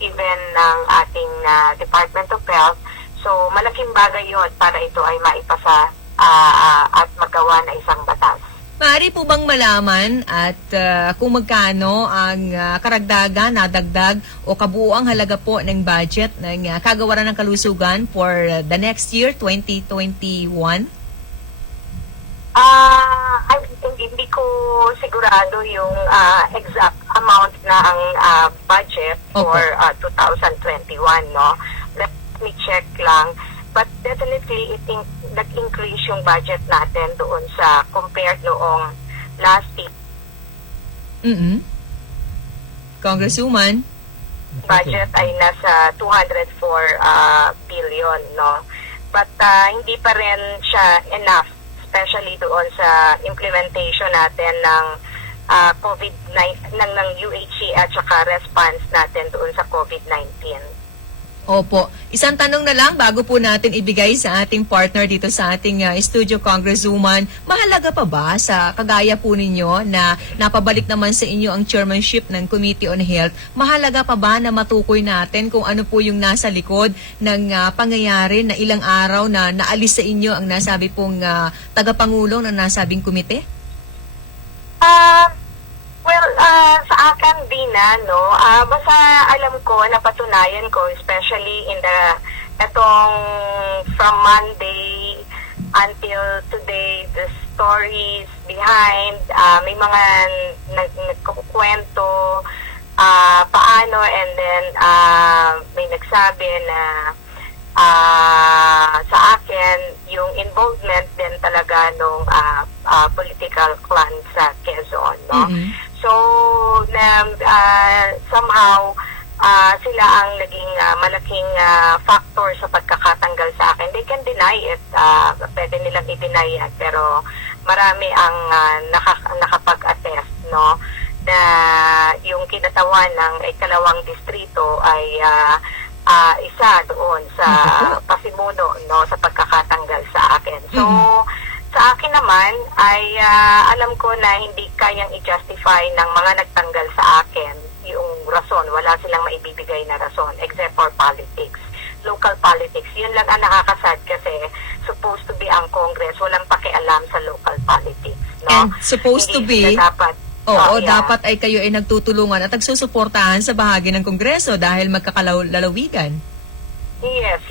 even ng ating Department of Health. So, malaking bagay yun para ito ay maipasa at magawa na isang batas. Maaari po bang malaman at kung magkano ang karagdagan, nadagdag o kabuuang halaga po ng budget ng kagawaran ng kalusugan for the next year, 2021? Hindi ko sigurado yung exact amount na ang budget for 2021, no? Let me check lang. But definitely, I think nag-increase yung budget natin doon sa compared noong last year. Congresswoman? Budget ay nasa 204 billion, no? But hindi pa rin siya enough, especially doon sa implementation natin ng COVID-19, ng UHC at saka response natin doon sa COVID-19. Opo. Isang tanong na lang bago po natin ibigay sa ating partner dito sa ating studio, Congresswoman. Mahalaga pa ba sa kagaya po ninyo na napabalik naman sa inyo ang chairmanship ng Committee on Health? Mahalaga pa ba na matukoy natin kung ano po yung nasa likod ng pangyayari na ilang araw na naalis sa inyo ang nasabi pong tagapangulong ng nasabing komite? Well, sa akin din no, basta alam ko, napatunayan ko, especially in etong from Monday until today, the stories behind, may mga nagkukwento, paano, and then may nagsabi na sa akin, yung involvement din talaga nung political clan sa Quezon, no? So, somehow, sila ang naging malaking factor sa pagkakatanggal sa akin. They can deny it. Pwede nilang i-deny it. Pero marami ang nakapag-attest, no? Na yung kinatawan ng ikalawang distrito ay isa doon sa pasimuno, no, sa pagkakatanggal sa akin. So, sa akin naman ay alam ko na hindi kayang i-justify ng mga nagtanggal sa akin yung rason. Wala silang maibibigay na rason except for politics. Local politics. Yun lang ang nakakasad kasi supposed to be ang Congress. Walang pakialam sa local politics. No? And supposed to Hindi be, sila dapat. oo, yeah. dapat ay kayo ay nagtutulungan at nagsusuportahan sa bahagi ng Kongreso dahil magkakalalawigan. Yes.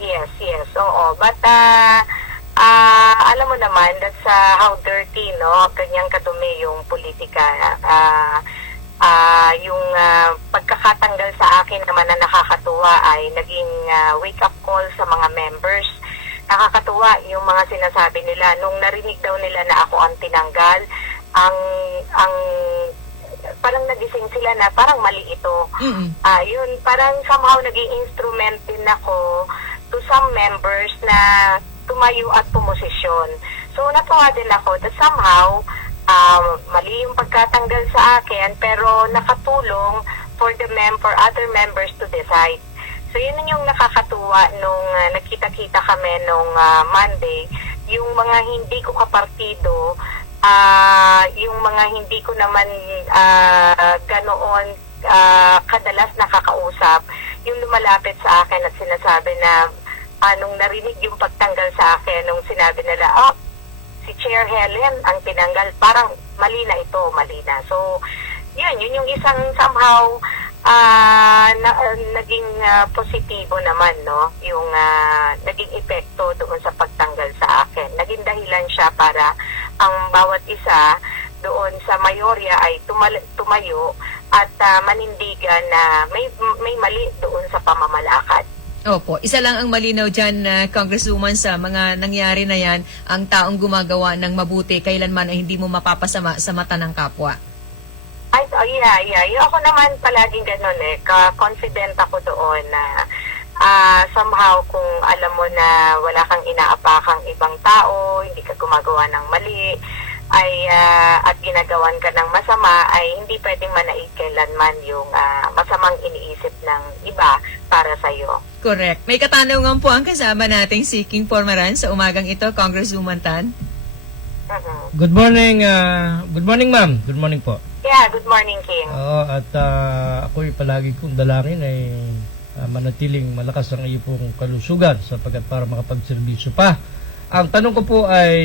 Oo. But, alam mo naman, that's how dirty, no? Ganyang kadumi yung politika. Yung pagkakatanggal sa akin naman na nakakatuwa ay naging wake-up call sa mga members. Nakakatuwa yung mga sinasabi nila. Nung narinig daw nila na ako ang tinanggal, ang parang nagising sila na parang mali ito. Yun, parang somehow naging instrument din ako to some members na tumayo at pumosisyon. So, natuwa din ako that somehow, mali yung pagkatanggal sa akin, pero nakatulong for other members to decide. So, yun yung nakakatuwa nung nakita-kita kami nung Monday, yung mga hindi ko kapartido, yung mga hindi ko naman ganoon kadalas nakakausap, yung lumalapit sa akin at sinasabi na nung narinig yung pagtanggal sa akin, nung sinabi nila, si Chair Helen ang tinanggal, parang mali na ito, mali na. So, yun yung isang somehow naging positibo naman, no? Yung naging epekto doon sa pagtanggal sa akin. Naging dahilan siya para ang bawat isa doon sa mayorya ay tumayo at manindigan na may mali doon sa pamamalakad. Opo, isa lang ang malinaw dyan, Congresswoman, sa mga nangyari na yan, ang taong gumagawa ng mabuti, kailanman ay hindi mo mapapasama sa mata ng kapwa. Yeah. Yung ako naman palaging ganun confident ako doon na somehow kung alam mo na wala kang inaapakang ibang tao, hindi ka gumagawa ng mali, at ginagawan ka ng masama, ay hindi pwedeng manaig kailanman yung masamang iniisip ng iba para sa'yo. Correct. May katanungan po ang kasama nating si King Formaran sa umagang ito, Congresswoman Tan. Good morning, ma'am. Good morning po. Yeah, good morning, King. At ako'y palagi kong dalangin ay manatiling malakas ang iyo pong kalusugan sapagkat para makapagserbisyo pa. Ang tanong ko po ay,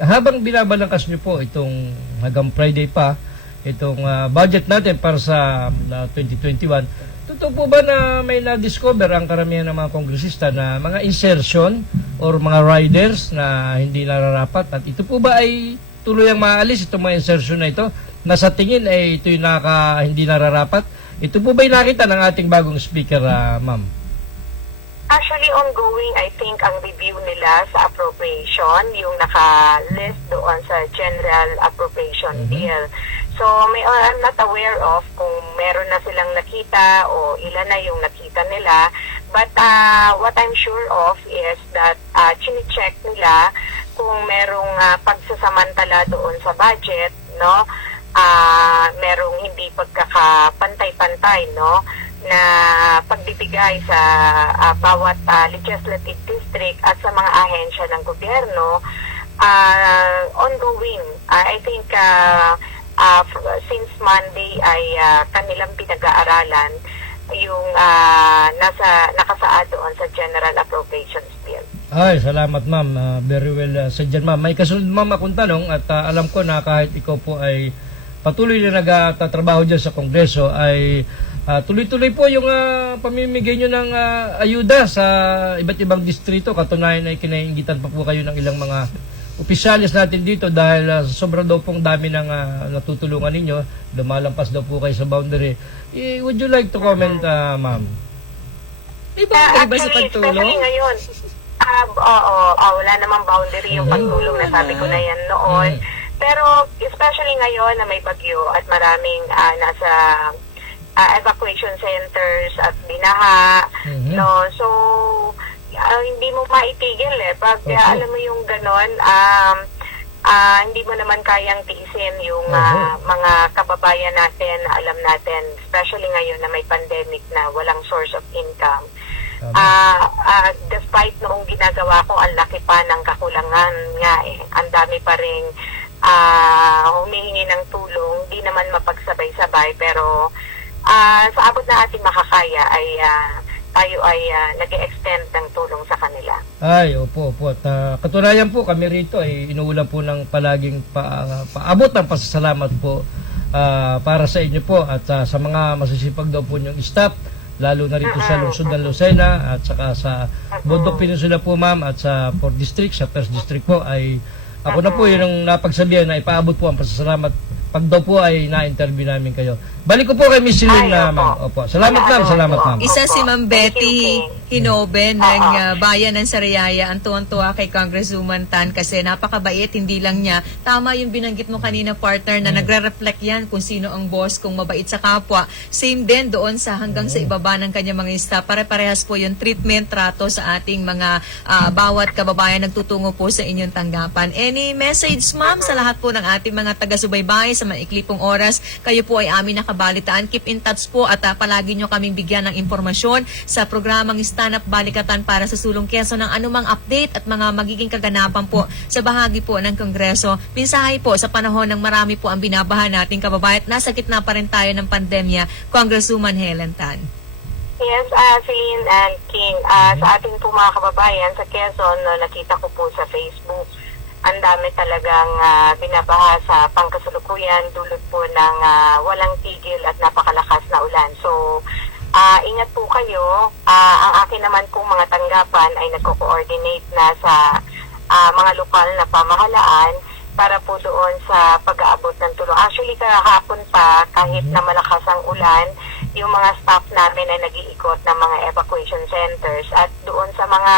habang binabalangkas niyo po itong hanggang Friday pa, itong budget natin para sa 2021, totoo po ba na may na-discover ang karamihan ng mga kongresista na mga insertion or mga riders na hindi nararapat? At ito po ba ay tuluyang maalis itong mga insertion na ito na sa tingin ay ito yung hindi nararapat? Ito po ba yung nakita ng ating bagong speaker, ma'am? Actually, ongoing, I think, ang review nila sa appropriation, yung naka-list doon sa General Appropriation Bill. So, I'm not aware of kung meron na silang nakita o ilan na yung nakita nila. But what I'm sure of is that chine-check nila kung merong pagsasamantala doon sa budget, no? Merong hindi pagkakapantay-pantay, no? Na pagbibigay sa bawat legislative district at sa mga ahensya ng gobyerno, ongoing. I think since Monday ay kanilang pinag-aaralan yung nakasaad doon sa General Appropriations Bill. Ay, salamat ma'am. Very well said dyan, ma'am. May kasunod ma'am akong tanong at alam ko na kahit ikaw po ay patuloy na nagtatrabaho dyan sa Kongreso ay tuloy-tuloy po yung pamimigay nyo ng ayuda sa iba't ibang distrito. Katunayan ay kinaingitan pa po kayo ng ilang mga opisyalis natin dito dahil sobra daw pong dami ng natutulungan ninyo. Lumalampas daw po kayo sa boundary. Would you like to comment, ma'am? May boundary ba sa pagtulong? Especially ngayon, wala namang boundary yung pagtulong na sabi ko na yan noon. Pero especially ngayon na may bagyo at maraming nasa evacuation centers at binaha, no? So, hindi mo maitigil pag alam mo yung ganon, hindi mo naman kayang tiisin yung mga kababayan natin, alam natin, especially ngayon na may pandemic na walang source of income. Despite noong ginagawa ko, ang laki pa ng kakulangan nga ang dami pa rin humihingi ng tulong, di naman mapagsabay-sabay, pero sa abot na ating makakaya ay tayo ay nag-extend ng tulong sa kanila. Ay, opo. At katunayan po kami rito ay inuulan po ng palaging paabot ng pasasalamat po para sa inyo po at sa mga masisipag daw po niyong staff, lalo na rito sa lungsod ng Lucena at saka sa Bundok Peninsula po, ma'am, at sa 4th District, sa 1st District po ay ako na po yun ang napagsabihan na ipaabot po ang pasasalamat pag daw po ay na-interview namin kayo. Balik ko po kay Miss Celine na, ma'am. Opo. Salamat, ma'am. Salamat, ma'am. Isa si Ma'am Thank Betty you. Hinobe ng bayan ng Sariaya. Ang tuwan-tuwa kay Congresswoman Tan kasi napakabait, hindi lang niya. Tama yung binanggit mo kanina, partner, na nagre-reflect yan kung sino ang boss, kung mabait sa kapwa. Same din doon sa hanggang sa ibaba ng kanyang mga staff. Pare-parehas po yung treatment, trato sa ating mga bawat kababayan nagtutungo po sa inyong tanggapan. Any message, ma'am, sa lahat po ng ating mga taga-subaybay sa maikli pong oras? Kayo po ay amin nakabalitaan. Keep in touch po at palagi nyo kaming bigyan ng impormasyon sa programang Stand Up Balikatan para sa Sulong Quezon ng anumang update at mga magiging kaganapan po sa bahagi po ng Kongreso. Mensahe po sa panahon ng marami po ang binabahan nating kababayan. Nasa gitna pa rin tayo ng pandemya, Congresswoman Helen Tan. Yes, Celine and King, sa ating po mga kababayan sa Quezon, nakita ko po sa Facebook, ang dami talagang binabaha sa pangkasalukuyan dulot po ng walang tigil at napakalakas na ulan. So, ingat po kayo. Ang akin naman pong mga tanggapan ay nagko-coordinate na sa mga lokal na pamahalaan para po doon sa pag-aabot ng tulong. Actually, kahapon pa, kahit na malakas ang ulan, yung mga staff namin ay nag-iikot ng mga evacuation centers at doon sa mga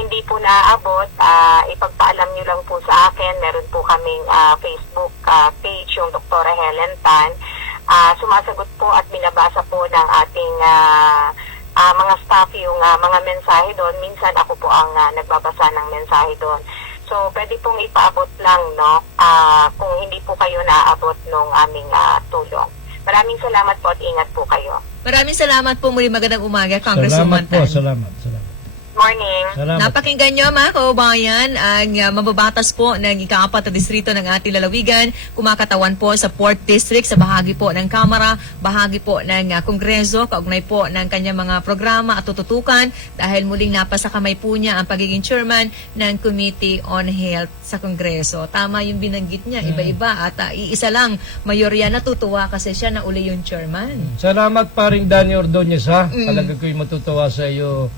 hindi po naaabot, ipagpaalam nyo lang po sa akin. Meron po kaming Facebook page, yung Dr. Helen Tan. Sumasagot po at binabasa po ng ating mga staff yung mga mensahe doon. Minsan ako po ang nagbabasa ng mensahe doon. So, pwede pong ipaabot lang, no? Kung hindi po kayo naaabot nung aming tulong. Maraming salamat po at ingat po kayo. Maraming salamat po muli. Magandang umaga, Congresswoman Salamat po. Tan. Salamat. Morning. Salamat. Napakinggan nyo mga kababayan ang mababatas po ng ika-4 na distrito ng ating lalawigan, kumakatawan po sa 4th District sa bahagi po ng Kamara, bahagi po ng Kongreso, kaugnay po ng kanyang mga programa at tututukan dahil muling napasa kamay po niya ang pagiging chairman ng Committee on Health sa Kongreso. Tama yung binanggit niya, iba-iba at iisa lang, mayorya natutuwa kasi siya na uli yung chairman. Salamat paring Danny Ordonez, ha. Talaga ko'y matutuwa sa iyo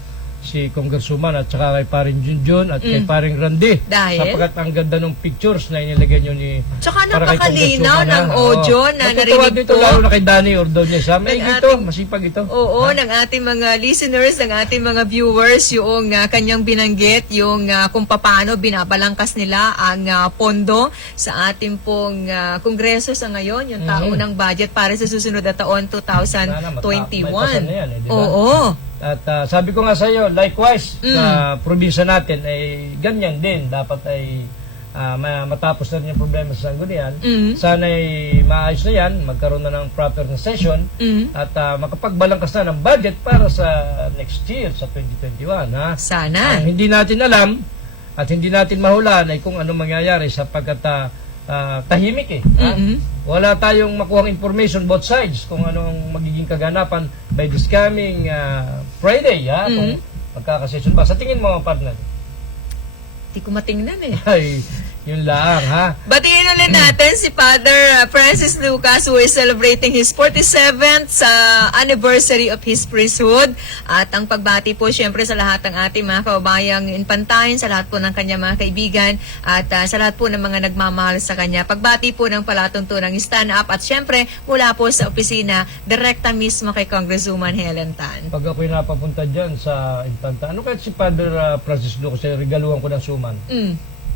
si Congresswoman at saka kay paring Junjun at kay paring Randy. Dahil? Sapagkat ang ganda ng pictures na inilagay nyo ni Tsaka para kay napakalinaw Congresswoman, ng ha. audio Oo. na Natutuwa narinig dito po. lalo na kay Danny Ordonez, ha. May Ng ito, ating- masipag ito. Oo, ng ating mga listeners, ng ating mga viewers, yung kanyang binanggit, yung kung paano binabalangkas nila ang pondo sa ating pong Kongreso sa ngayon, yung taunang budget para sa susunod na taon, 2021. May pasan na yan, di ba? Oo. At sabi ko nga sa iyo, likewise, sa probinsya natin ay ganyan din. Dapat ay matapos na yung problema sa Sangguniang. Sana ay maayos na yan, magkaroon na ng proper na session at makapagbalangkas na ng budget para sa next year, sa 2021. Ha? Sana. Ang hindi natin alam at hindi natin mahulaan ay kung ano mangyayari sapagkat tahimik eh. Ha? Wala tayong makuhang information both sides kung ano ang magiging kaganapan by this coming Friday, ha? Kung magkakasesyon ba. Sa tingin mo, partner? Di ko matingnan eh. Ay, yun lang, ha? Batiin ulit natin si Father Francis Lucas who is celebrating his 47th anniversary of his priesthood. At ang pagbati po syempre sa lahat ng ating mga kababayang infantayin, sa lahat po ng kanyang mga kaibigan at sa lahat po ng mga nagmamahal sa kanya. Pagbati po ng palatuntunang stand up at syempre mula po sa opisina, direkta mismo kay Congresswoman Helen Tan. Pag ako'y napapunta dyan sa Infanta, ano kahit si Father Francis Lucas ay regaluhan ko ng suman?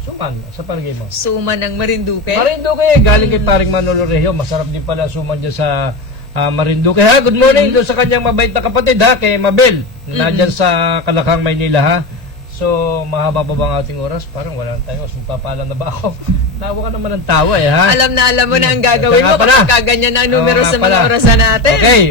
Suman, sa palagay mo? Suman ng Marinduque. Marinduque, galing kay paring Manolo Rejo. Masarap din pala suman dyan sa Marinduque. Ha, good morning doon sa kanyang mabait na kapatid, ha, kay Mabel. Na dyan sa Kalakang, Maynila, ha. So, mahaba pa bang ating oras? Parang wala na tayo. Magpapaalam na ba ako? Tawa ka naman ng tawa, ha. Alam na alam mo na ang gagawin mo Saka pala. kapag kaganyan na ang numero Oo nga sa mga pala. orasan natin. Okay.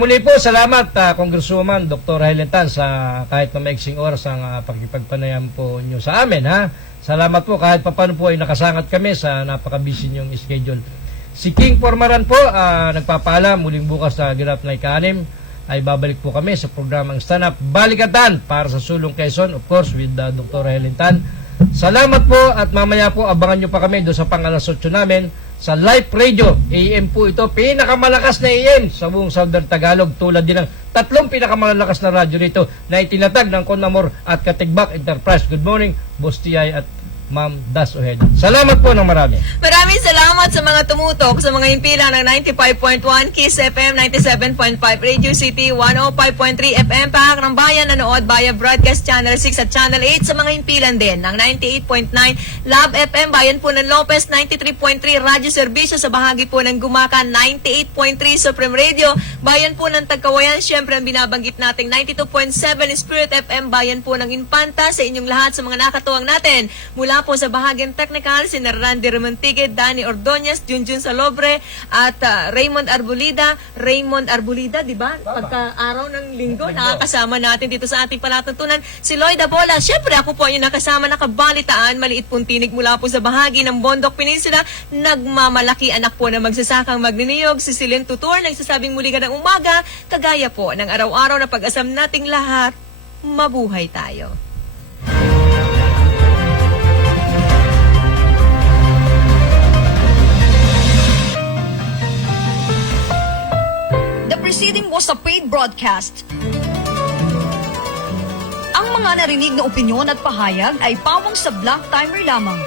Muli po, salamat Congresswoman Dr. Helen Tan sa kahit na maiksing oras ang pakipagpanayam po nyo sa amin. Ha? Salamat po kahit paano po ay nakasangat kami sa napaka-busy nyong schedule. Si King Pormaran po, nagpapaalam muling bukas sa Ganap na ika-6 ay babalik po kami sa programang Stand Up Balikatan para sa Sulong Quezon, of course with Dr. Helen Tan. Salamat po at mamaya po abangan nyo pa kami doon sa pang-alas 8 namin sa Live Radio. AM po ito, pinakamalakas na AM sa buong Southern Tagalog, tulad din ng 3 pinakamalakas na radyo rito na itinatag ng Conamor at Katigbak Enterprise. Good morning, Boss Tiyay at Ma'am Das Ojeda. Salamat po ng marami. Maraming salamat sa mga tumutok sa mga himpilan ng 95.1 Kiss FM, 97.5 Radio City, 105.3 FM Pahak ng Bayan, nanood via Broadcast Channel 6 at Channel 8 sa mga himpilan din ng 98.9 Love FM, Bayan po ng Lopez, 93.3 Radyo Servisyo sa bahagi po ng Gumakan, 98.3 Supreme Radio, Bayan po ng Tagkawayan, syempre ang binabanggit nating 92.7 Spirit FM, Bayan po ng Infanta, sa inyong lahat sa mga nakatuwang natin. Mula po sa bahagyang technical, si Randy Remontigue, Danny Ordonez, Junjun Salobre, at Raymond Arbulida, di ba? Pagka-araw ng linggo, nakakasama natin dito sa ating palatuntunan. Si Lloyd Abola, syempre ako po yung nakasama, nakabalitaan, maliit pong tinig mula po sa bahagi ng Bondok Peninsula, nagmamalaki anak po na magsasakang magniniyog, si Celine Tutor, nagsasabing muli ka ng umaga, kagaya po ng araw-araw na pag-asam nating lahat, mabuhay tayo. Proceeding was a paid broadcast. Ang mga narinig na opinyon at pahayag ay pawang sa Black Timer lamang.